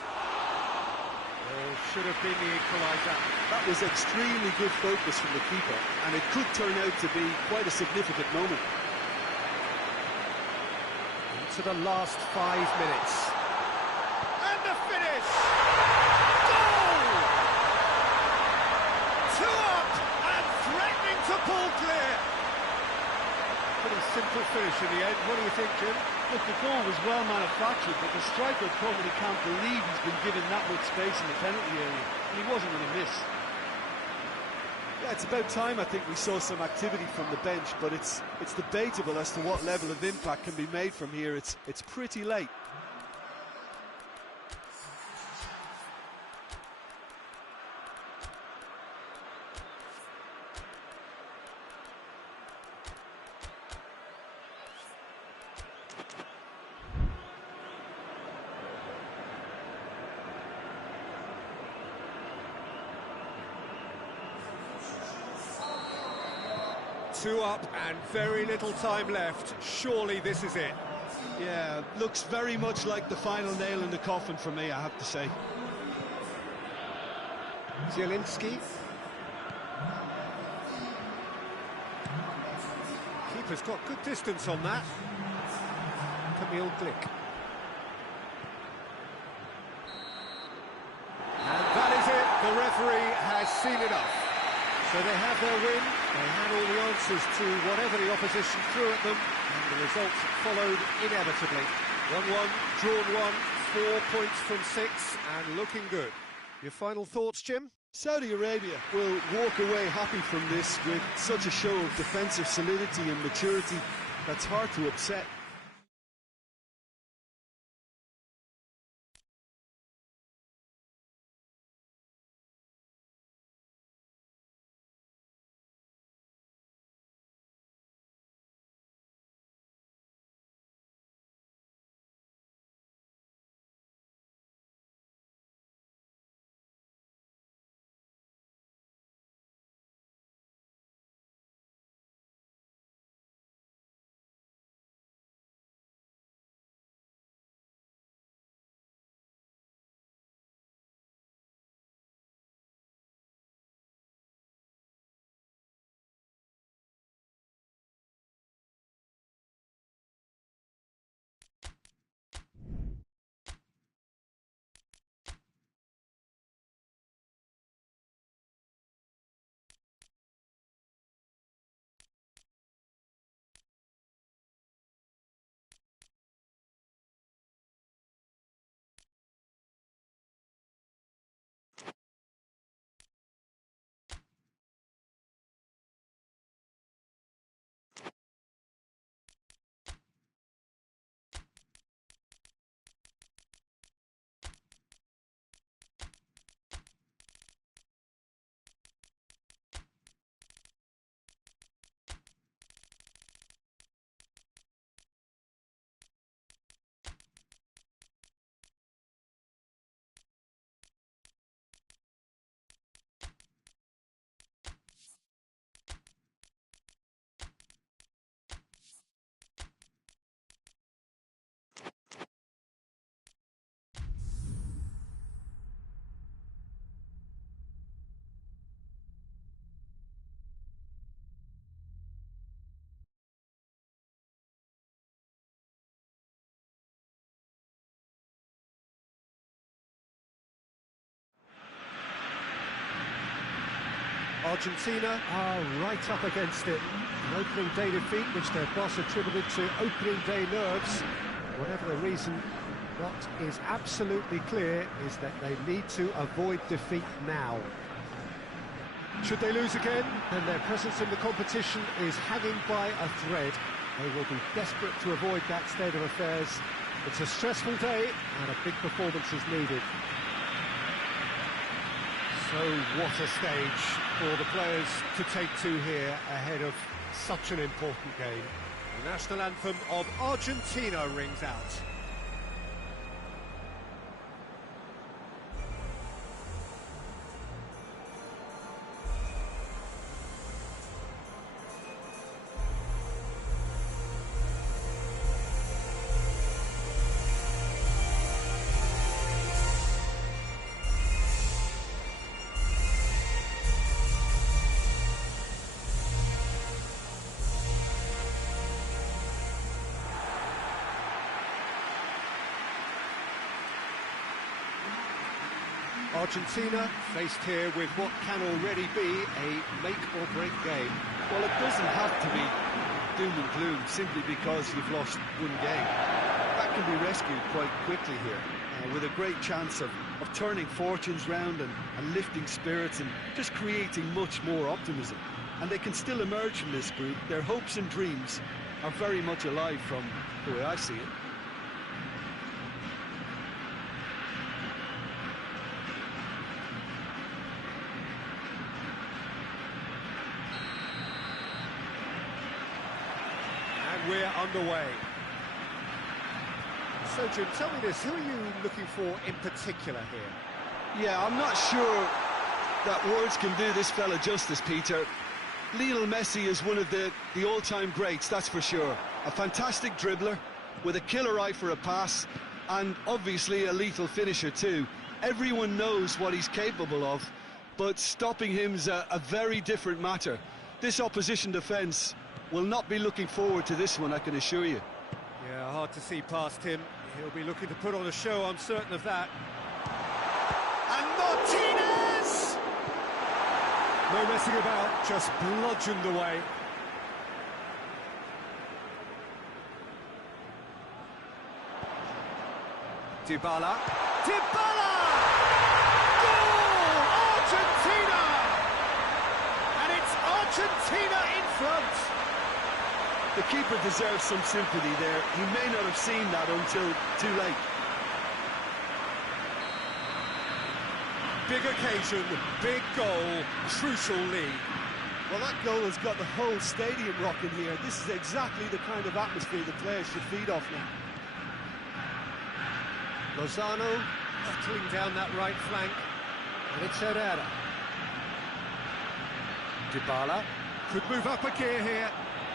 Oh, should have been the equaliser. That was extremely good focus from the keeper, and it could turn out to be quite a significant moment. Into the last 5 minutes. And the finish! Goal! 2 up and threatening to pull clear. Pretty simple finish in the end. What do you think, Jim? Look, the goal was well manufactured, but the striker probably can't believe he's been given that much space in the penalty area, and he wasn't going to miss. Yeah, it's about time I think we saw some activity from the bench, but it's debatable as to what level of impact can be made from here. It's pretty late. Two up and very little time left. Surely this is it. Yeah, looks very much like the final nail in the coffin for me, I have to say. Zielinski. Keeper's got good distance on that. Camille Glick. And that is it. The referee has seen enough. So they have their win, they had all the answers to whatever the opposition threw at them, and the results followed inevitably. 1-1, drawn 1, 4 points from 6, and looking good. Your final thoughts, Jim? Saudi Arabia will walk away happy from this with such a show of defensive solidity and maturity that's hard to upset. Argentina are right up against it. An opening day defeat, which their boss attributed to opening day nerves. Whatever the reason, what is absolutely clear is that they need to avoid defeat now. Should they lose again, then their presence in the competition is hanging by a thread. They will be desperate to avoid that state of affairs. It's a stressful day, and a big performance is needed. So what a stage for the players to take to here ahead of such an important game. The national anthem of Argentina rings out. Argentina faced here with what can already be a make-or-break game. Well, it doesn't have to be doom and gloom simply because you've lost one game. That can be rescued quite quickly here, with a great chance of turning fortunes round and lifting spirits and just creating much more optimism. And they can still emerge from this group. Their hopes and dreams are very much alive from the way I see it. We're underway. So, Jim, tell me this, who are you looking for in particular here? Yeah, I'm not sure that words can do this fella justice, Peter. Lionel Messi is one of the all-time greats, that's for sure. A fantastic dribbler, with a killer eye for a pass, and obviously a lethal finisher too. Everyone knows what he's capable of, but stopping him's a very different matter. This opposition defence will not be looking forward to this one, I can assure you. Yeah, hard to see past him. He'll be looking to put on a show, I'm certain of that. And Martinez! No messing about, just bludgeoned away. Dybala. Dybala! Goal! Argentina! And it's Argentina in front! The keeper deserves some sympathy there. He may not have seen that until too late. Big occasion, big goal, crucial lead. Well, that goal has got the whole stadium rocking here. This is exactly the kind of atmosphere the players should feed off now. Lozano battling down that right flank, and it's Herrera. Dybala could move up a gear here.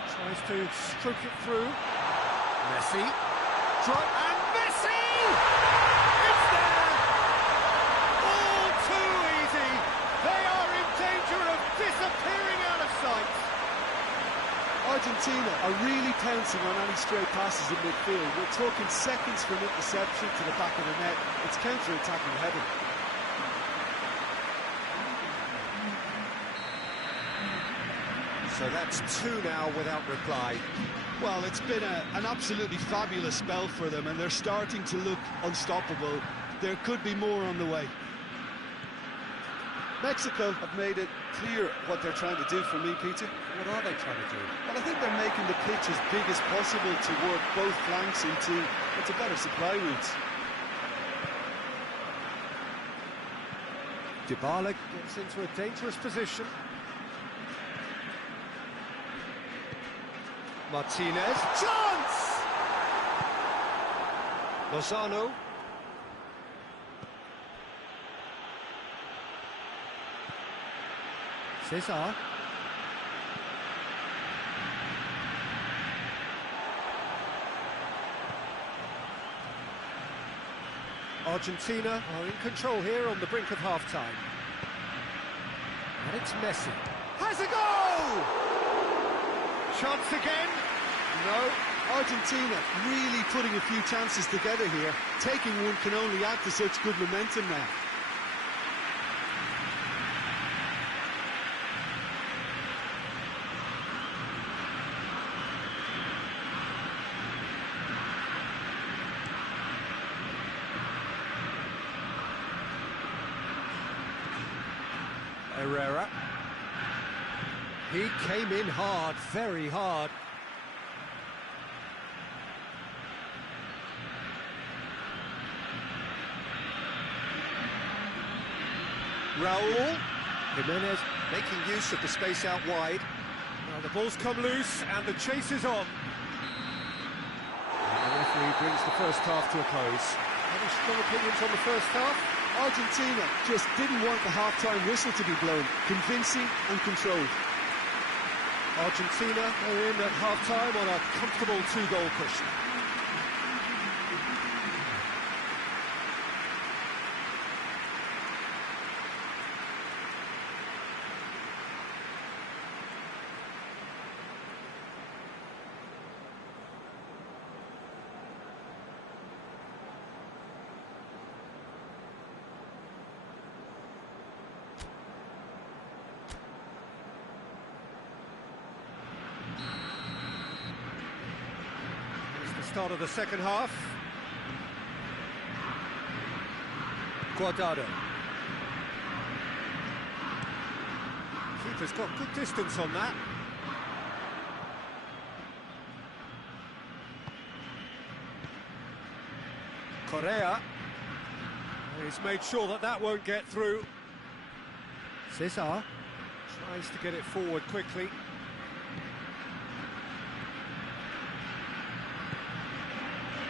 Tries to stroke it through. Messi. And Messi! It's there! All too easy. They are in danger of disappearing out of sight. Argentina are really pouncing on any stray passes in midfield. We're talking seconds from interception to the back of the net. It's counter-attacking heaven. So that's two now without reply. Well, it's been an absolutely fabulous spell for them, and they're starting to look unstoppable. There could be more on the way. Mexico have made it clear what they're trying to do for me, Peter. What are they trying to do? Well, I think they're making the pitch as big as possible to work both flanks into better supply routes. Dybala gets into a dangerous position. Martinez, chance! Lozano. Cesar. Argentina are in control here on the brink of half-time. And it's Messi. Has a goal! Chance again? No. Argentina really putting a few chances together here. Taking one can only add to such good momentum now. Herrera. He came in hard, very hard. Raul. Jimenez making use of the space out wide. Now the ball's come loose and the chase is on. And the referee brings the first half to a close. Any strong opinions on the first half? Argentina just didn't want the half-time whistle to be blown. Convincing and controlled. Argentina are in at half-time on a comfortable 2-goal cushion. Start of the second half. Guardado. Keeper's got good distance on that. Correa. He's made sure that that won't get through. Cesar tries to get it forward quickly.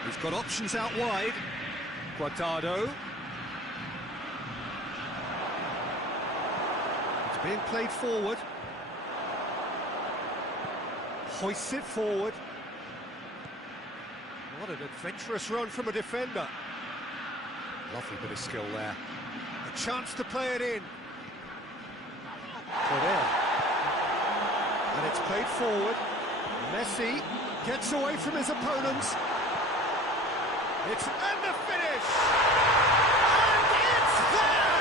He's got options out wide. Guardado. It's being played forward. Hoists it forward. What an adventurous run from a defender. Lovely bit of skill there. A chance to play it in. Torneo. And it's played forward. Messi gets away from his opponents. It's and the finish! And it's there!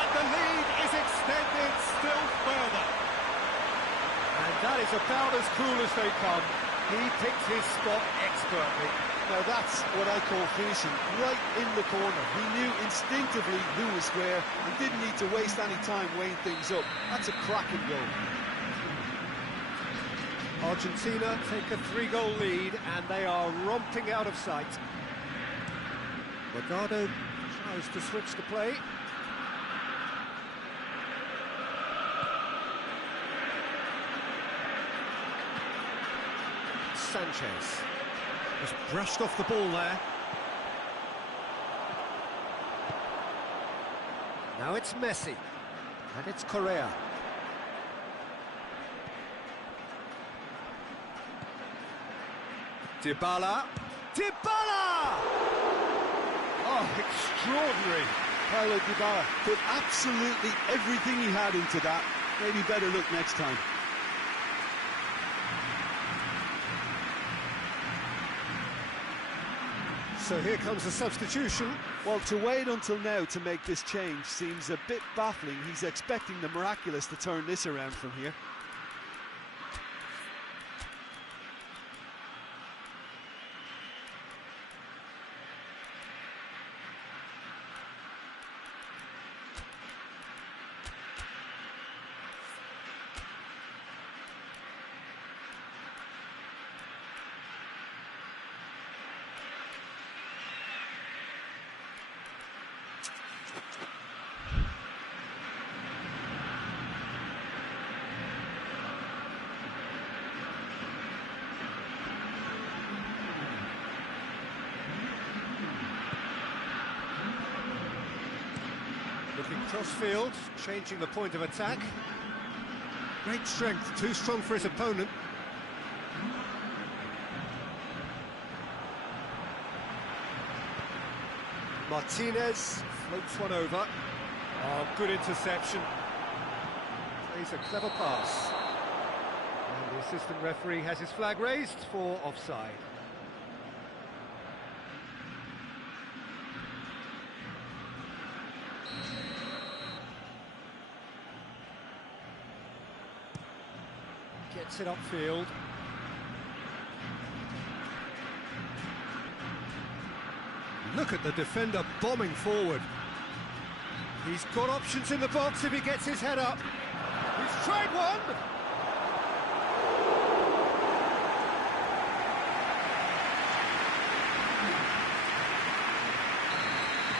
And the lead is extended still further. And that is about as cool as they come. He picked his spot expertly. Now that's what I call finishing, right in the corner. He knew instinctively who was where and didn't need to waste any time weighing things up. That's a cracking goal. Argentina take a 3-goal lead and they are romping out of sight. Guardado tries to switch the play. Sanchez just brushed off the ball there. Now it's Messi and it's Correa. Dybala! Oh, extraordinary. Paulo Dybala put absolutely everything he had into that. Maybe better look next time. So here comes the substitution. Well, to wait until now to make this change seems a bit baffling. He's expecting the miraculous to turn this around from here. Looking cross-field, changing the point of attack. Great strength, too strong for his opponent. Martinez floats one over. Oh, good interception. Plays a clever pass. And the assistant referee has his flag raised for offside. Gets it upfield. Look at the defender bombing forward. He's got options in the box if he gets his head up. He's tried one!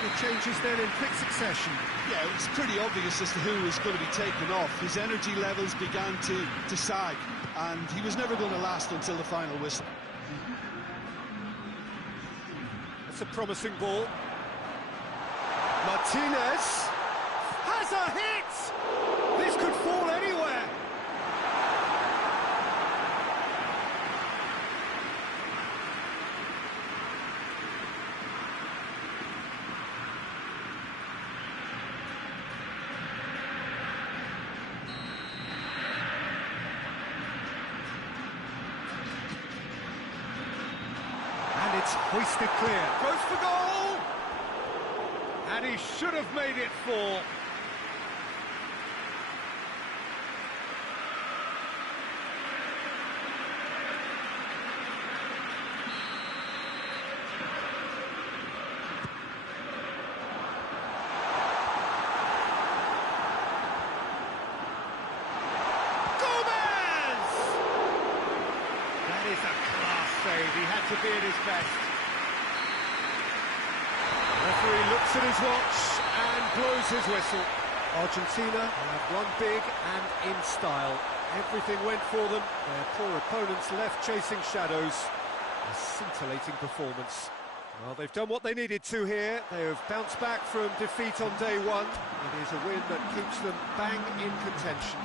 The changes then in quick succession. Yeah, it was pretty obvious as to who was going to be taken off. His energy levels began to sag, and he was never going to last until the final whistle. That's a promising ball. Martinez has a hit! This could fall anywhere. And it's hoisted clear. Goes for goal! And he should have made it 4. Gomez! That is a class save. He had to be at his best. Referee looks at his watch and blows his whistle. Argentina have won big and in style. Everything went for them. Their poor opponents left chasing shadows. A scintillating performance. Well, they've done what they needed to here. They have bounced back from defeat on day one. It is a win that keeps them bang in contention.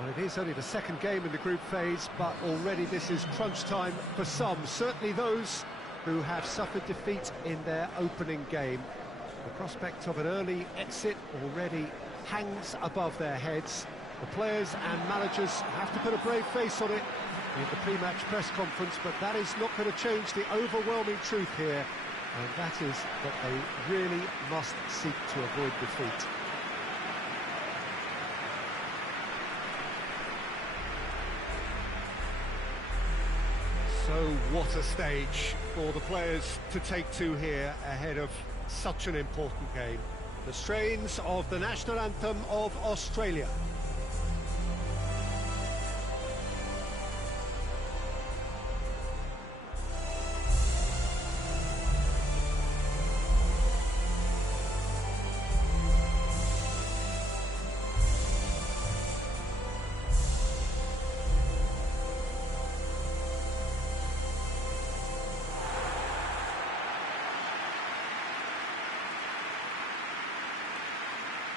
Well, it is only the second game in the group phase, but already this is crunch time for some, certainly those who have suffered defeat in their opening game. The prospect of an early exit already hangs above their heads. The players and managers have to put a brave face on it in the pre-match press conference, but that is not going to change the overwhelming truth here, and that is that they really must seek to avoid defeat. So what a stage for the players to take to here ahead of such an important game. The strains of the national anthem of Australia.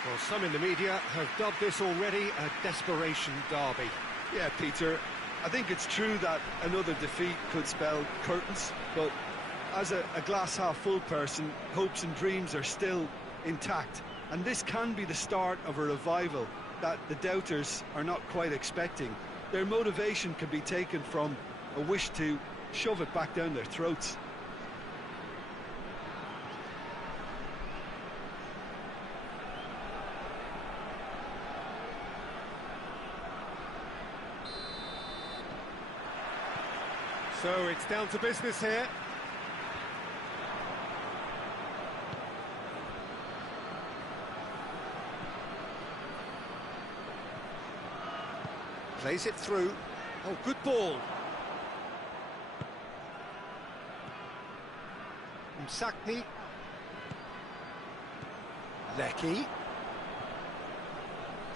Well, some in the media have dubbed this already a desperation derby. Yeah, Peter, I think it's true that another defeat could spell curtains, but as a glass-half-full person, hopes and dreams are still intact, and this can be the start of a revival that the doubters are not quite expecting. Their motivation can be taken from a wish to shove it back down their throats. So it's down to business here. Plays it through. Oh, good ball. Msakni. Lecky.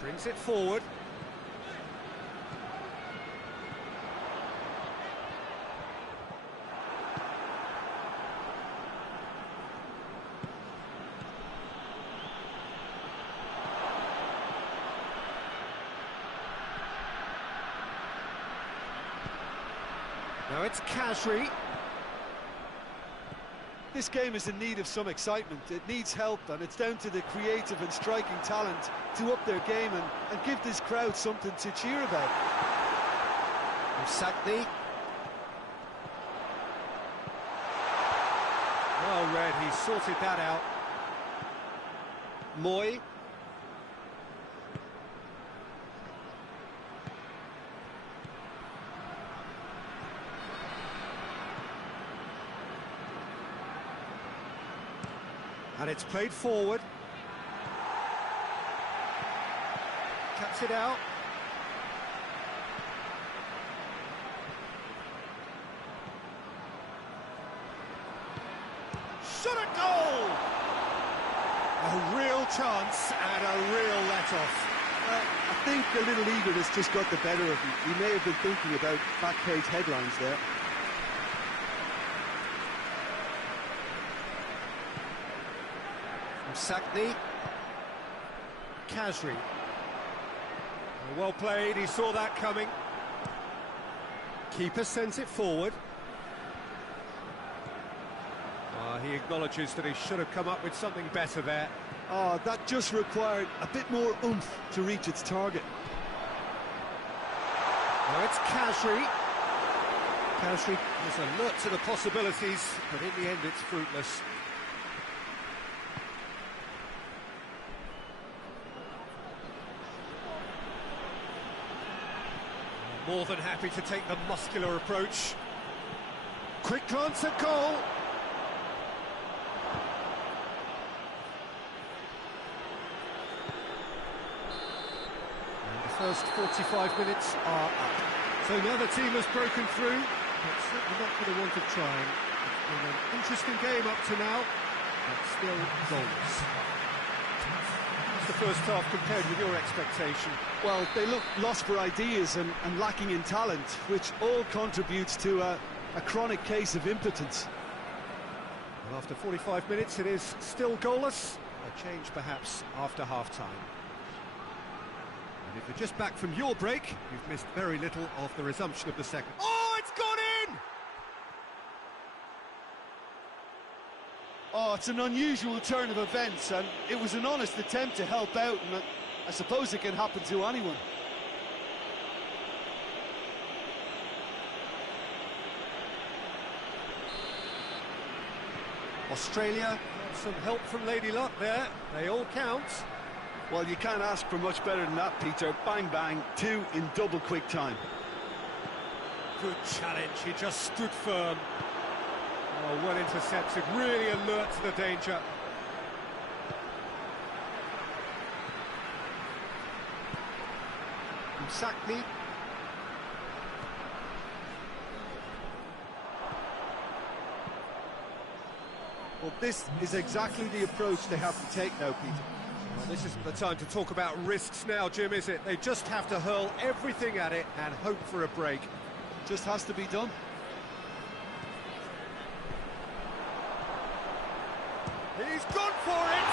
Brings it forward. Now it's Kasri. This game is in need of some excitement. It needs help, and it's down to the creative and striking talent to up their game and give this crowd something to cheer about. Msakni. Well read, he sorted that out. Moy. And it's played forward. Cuts it out. Shot at goal! A real chance and a real let-off. I think a little eagerness just got the better of him. He may have been thinking about back page headlines there. Sakni. Kasri. Well played, he saw that coming. Keeper sends it forward. He acknowledges that he should have come up with something better there. Oh, that just required a bit more oomph to reach its target. Now it's Kasri. Kasri is alert to the possibilities, but in the end it's fruitless. More than happy to take the muscular approach. Quick glance at goal. And the first 45 minutes are up. So now the team has broken through, but certainly not for the want of trying. It's been an interesting game up to now, but still goalless. The first half compared with your expectation? Well, they look lost for ideas and lacking in talent, which all contributes to a chronic case of impotence. Well, after 45 minutes, it is still goalless. A change, perhaps, after half-time. And if you're just back from your break, you've missed very little of the resumption of the second. Oh, it's gone in! Oh, it's an unusual turn of events, and it was an honest attempt to help out, and I suppose it can happen to anyone. Australia, some help from Lady Luck there. They all count. Well, you can't ask for much better than that, Peter. Bang, bang, two in double quick time. Good challenge, he just stood firm. Oh, well intercepted, really alert to the danger. Msakni. Well, this is exactly the approach they have to take now, Peter. Well, this isn't the time to talk about risks now, Jim, is it? They just have to hurl everything at it and hope for a break. Just has to be done. He's gone for it!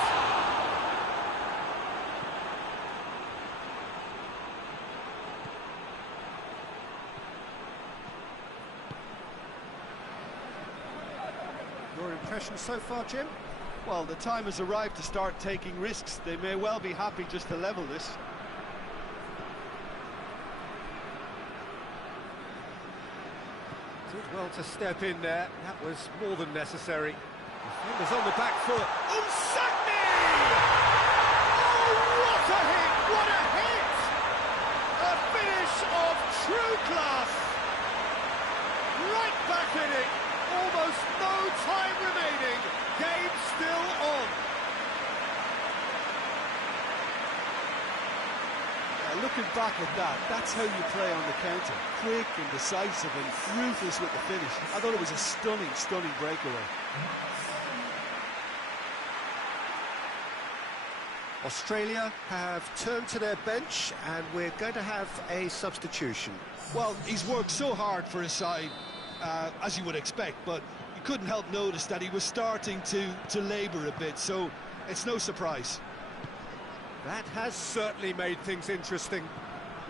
Your impression so far, Jim? Well, the time has arrived to start taking risks. They may well be happy just to level this. Did well to step in there. That was more than necessary. Defenders on the back foot. Unsakni! Oh, what a hit! What a hit! A finish of true class! Right back in it. Almost no time remaining. Game still on. Looking back at that, that's how you play on the counter. Quick and decisive and ruthless with the finish. I thought it was a stunning, stunning breakaway. Australia have turned to their bench, and we're going to have a substitution. Well, he's worked so hard for his side, as you would expect, but you couldn't help notice that he was starting to labour a bit, so it's no surprise. That has certainly made things interesting.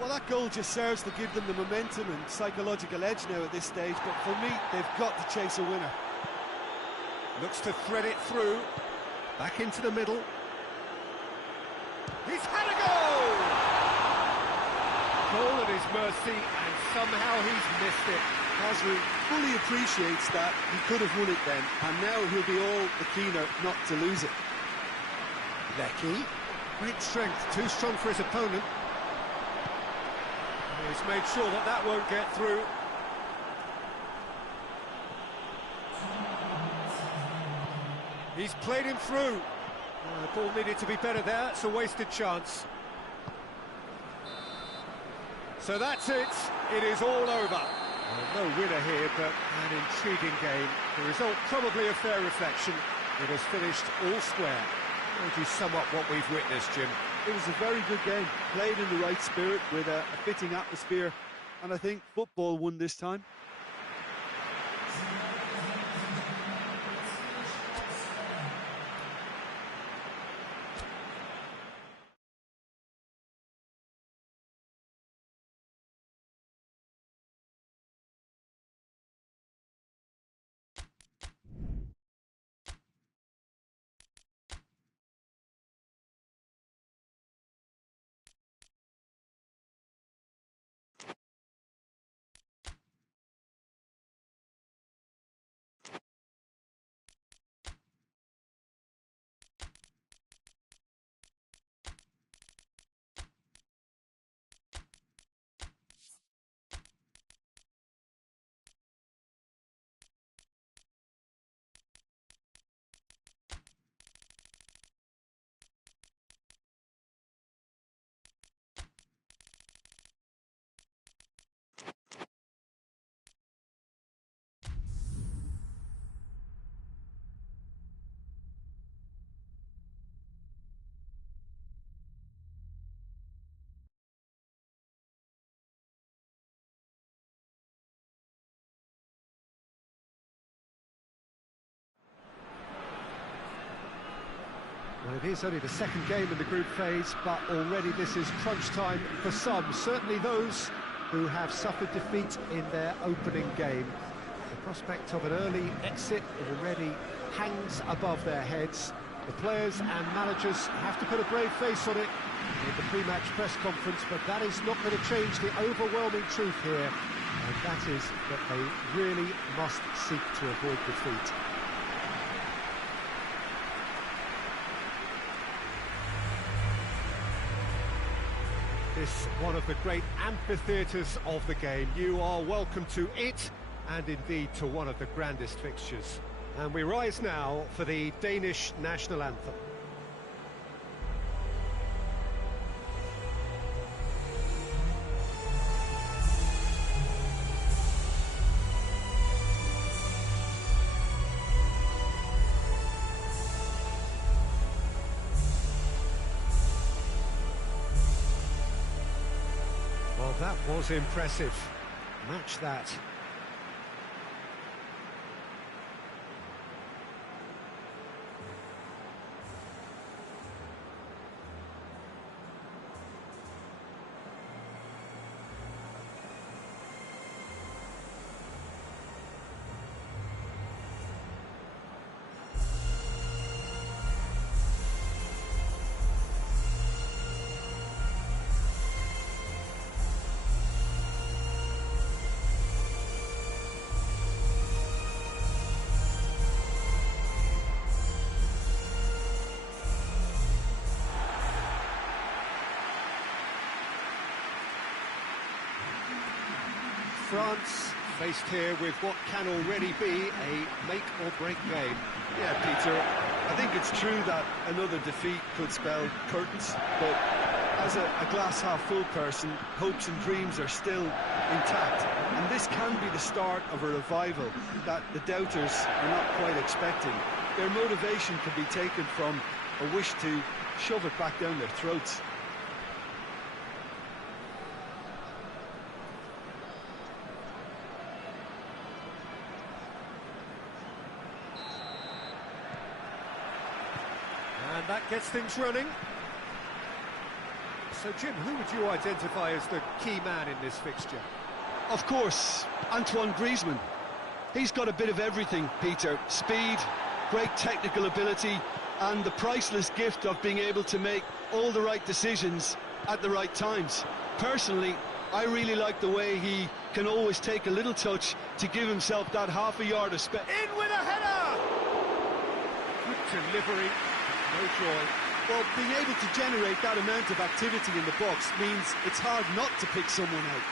Well, that goal just serves to give them the momentum and psychological edge now at this stage, but for me, they've got to chase a winner. Looks to thread it through. Back into the middle. He's had a goal! Goal at his mercy, and somehow he's missed it. Nasri fully appreciates that he could have won it then, and now he'll be all the keener not to lose it. Lecky. Great strength, too strong for his opponent. He's made sure that that won't get through. He's played him through. The ball needed to be better there, it's a wasted chance. So that's it, it is all over. No winner here, but an intriguing game. The result probably a fair reflection. It has finished all square. How would you sum up what we've witnessed, Jim? It was a very good game, played in the right spirit with a fitting atmosphere, and I think football won this time. Well, it is only the second game in the group phase, but already this is crunch time for some, certainly those who have suffered defeat in their opening game. The prospect of an early exit already hangs above their heads. The players and managers have to put a brave face on it in the pre-match press conference, but that is not going to change the overwhelming truth here, and that is that they really must seek to avoid defeat. This one of the great amphitheatres of the game. You are welcome to it, and indeed to one of the grandest fixtures. And we rise now for the Danish national anthem. Well, that was impressive. Match that. France faced here with what can already be a make-or-break game. Yeah, Peter, I think it's true that another defeat could spell curtains, but as a glass-half-full person, hopes and dreams are still intact, and this can be the start of a revival that the doubters are not quite expecting. Their motivation could be taken from a wish to shove it back down their throats. And that gets things running. So, Jim, who would you identify as the key man in this fixture? Of course, Antoine Griezmann. He's got a bit of everything, Peter. Speed, great technical ability, and the priceless gift of being able to make all the right decisions at the right times. Personally, I really like the way he can always take a little touch to give himself that half a yard of space. In with a header! Good delivery, no joy. Well, being able to generate that amount of activity in the box means it's hard not to pick someone out.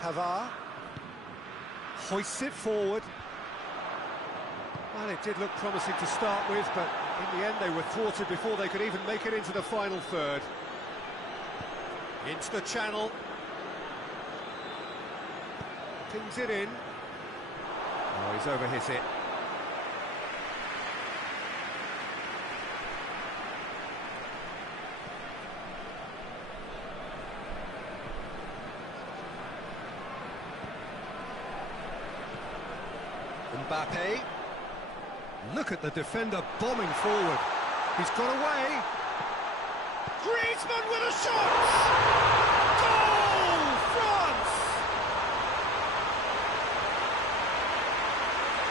Pavard hoists it forward. Well, it did look promising to start with, but in the end they were thwarted before they could even make it into the final third. Into the channel. Pings it in. Oh, he's overhit it. Mbappe. Look at the defender bombing forward. He's got away. Griezmann with a shot! Goal! France!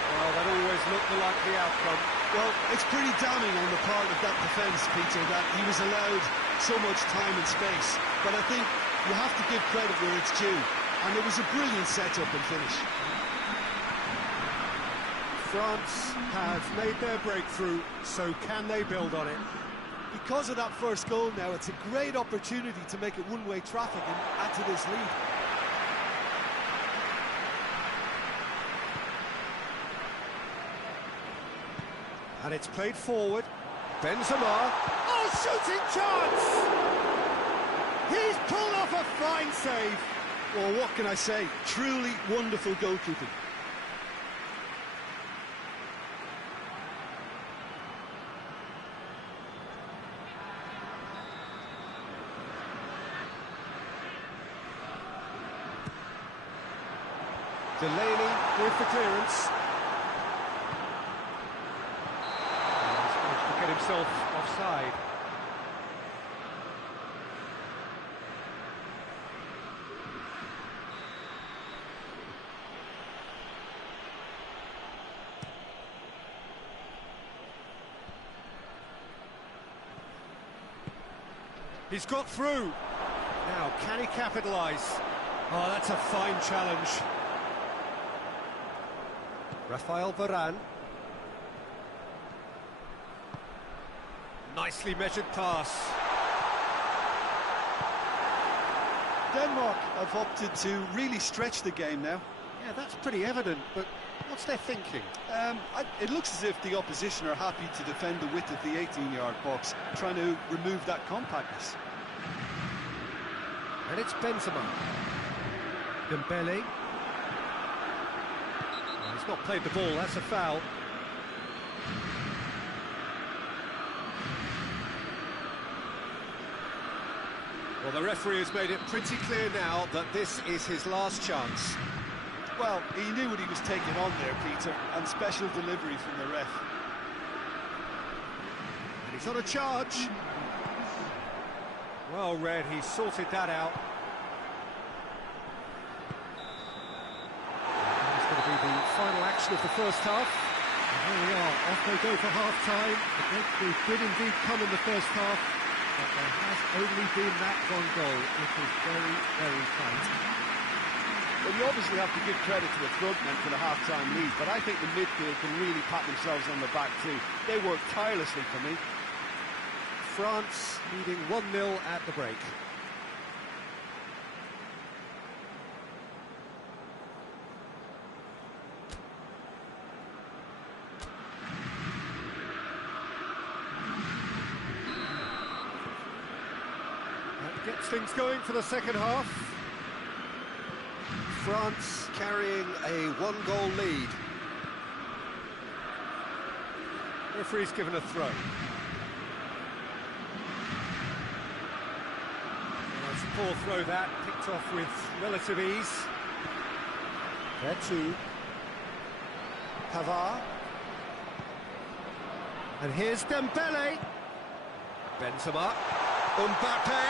Well, that always looked the likely outcome. Well, it's pretty damning on the part of that defence, Peter, that he was allowed so much time and space. But I think you have to give credit where it's due. And it was a brilliant setup and finish. France have made their breakthrough, so can they build on it? Because of that first goal now, it's a great opportunity to make it one-way traffic and add to this lead. And it's played forward. Benzema. Oh, shooting chance! He's pulled off a fine save. Well, what can I say? Truly wonderful goalkeeping. Delaney with the clearance. He's managed to get himself offside. He's got through. Now, can he capitalise? Oh, that's a fine challenge. Rafael Varane. Nicely measured pass. Denmark have opted to really stretch the game now. Yeah, that's pretty evident, but what's their thinking? It looks as if the opposition are happy to defend the width of the 18-yard box, trying to remove that compactness. And it's Benzema. Dembele. He's not played the ball, that's a foul. Well, the referee has made it pretty clear now that this is his last chance. Well, he knew what he was taking on there, Peter, and special delivery from the ref. And he's on a charge. Well read, he sorted that out. It's going to be the final action of the first half. And here we are, off they go for half-time. The breakthrough did indeed come in the first half, but there has only been that one goal. It was very, very tight. Well, you obviously have to give credit to the front men for the half-time lead, but I think the midfield can really pat themselves on the back too. They work tirelessly for me. France leading 1-0 at the break. That gets things going for the second half. France carrying a 1-goal lead. Referee's given a throw. That's a poor throw that, picked off with relative ease. There too. Pavard. And here's Dembele. Benzema. Mbappe!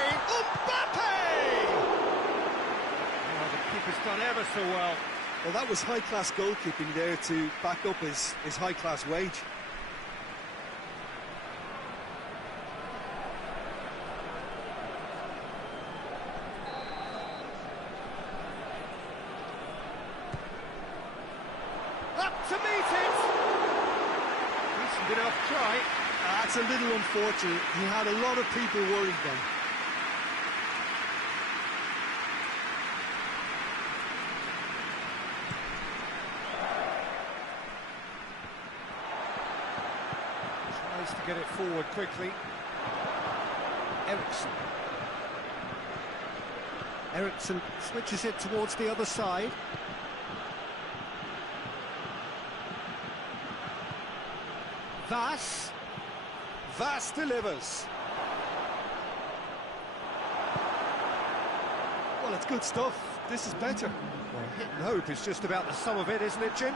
Keeper's done ever so well. Well, that was high-class goalkeeping there to back up his high-class wage. Up to meet it! Decent enough try. That's a little unfortunate. He had a lot of people worried then. To get it forward quickly. Eriksson switches it towards the other side. Vass delivers. Well, it's good stuff. This is better. Well, hit and hope is just about the sum of it, isn't it, Jim?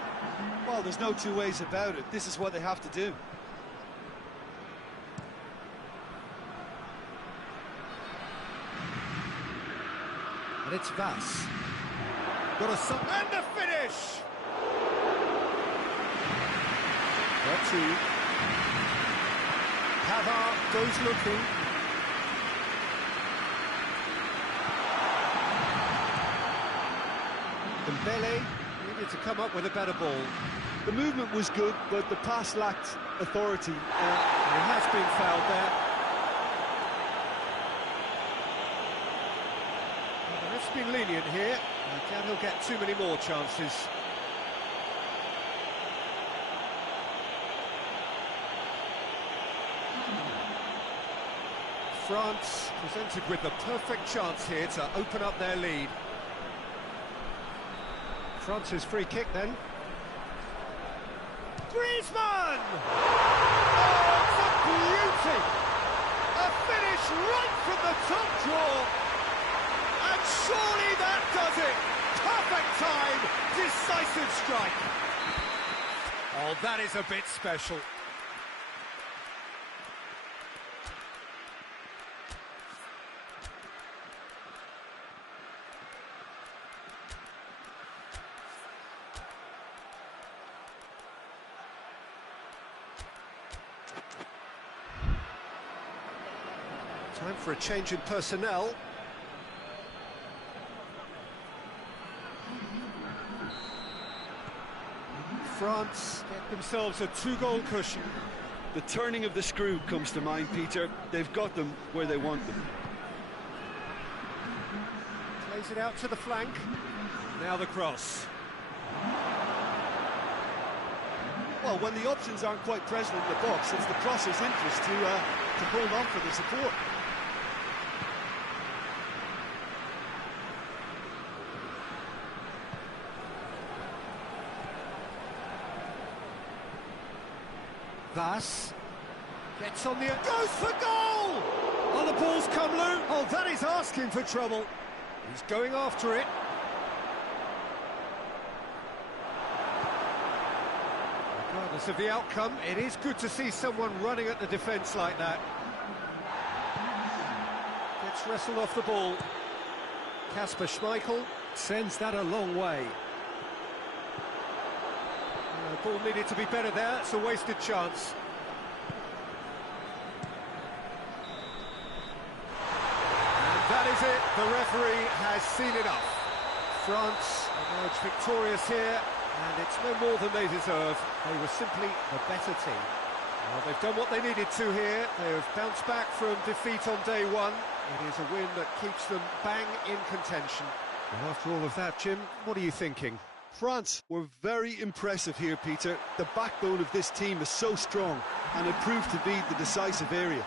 Well, there's no two ways about it. This is what they have to do. And it's Vass. Got a and the finish! There too. Pavard goes looking. Dembele needed to come up with a better ball. The movement was good, but the pass lacked authority. He has been fouled there. The ref's been lenient here. Can he'll get too many more chances. France presented with the perfect chance here to open up their lead. France's free kick then. Griezmann! Oh, it's a beauty! A finish right from the top draw. And surely that does it! Perfect time, decisive strike. Oh, that is a bit special. Time for a change in personnel. France get themselves a 2-goal cushion. The turning of the screw comes to mind, Peter. They've got them where they want them. Plays it out to the flank. Now the cross. Well, when the options aren't quite present in the box, it's the crosser's interest to hold on for the support. Vass gets on the... goes for goal! Oh, the ball's come loose. Oh, that is asking for trouble. He's going after it. Regardless of the outcome, it is good to see someone running at the defence like that. Gets wrestled off the ball. Kasper Schmeichel sends that a long way. The ball needed to be better there. It's a wasted chance. And that is it. The referee has seen enough. France emerged victorious here, and it's no more than they deserve. They were simply the better team. Well, they've done what they needed to here. They have bounced back from defeat on day one. It is a win that keeps them bang in contention. And after all of that, Jim, what are you thinking? France were very impressive here, Peter. The backbone of this team is so strong, and it proved to be the decisive area.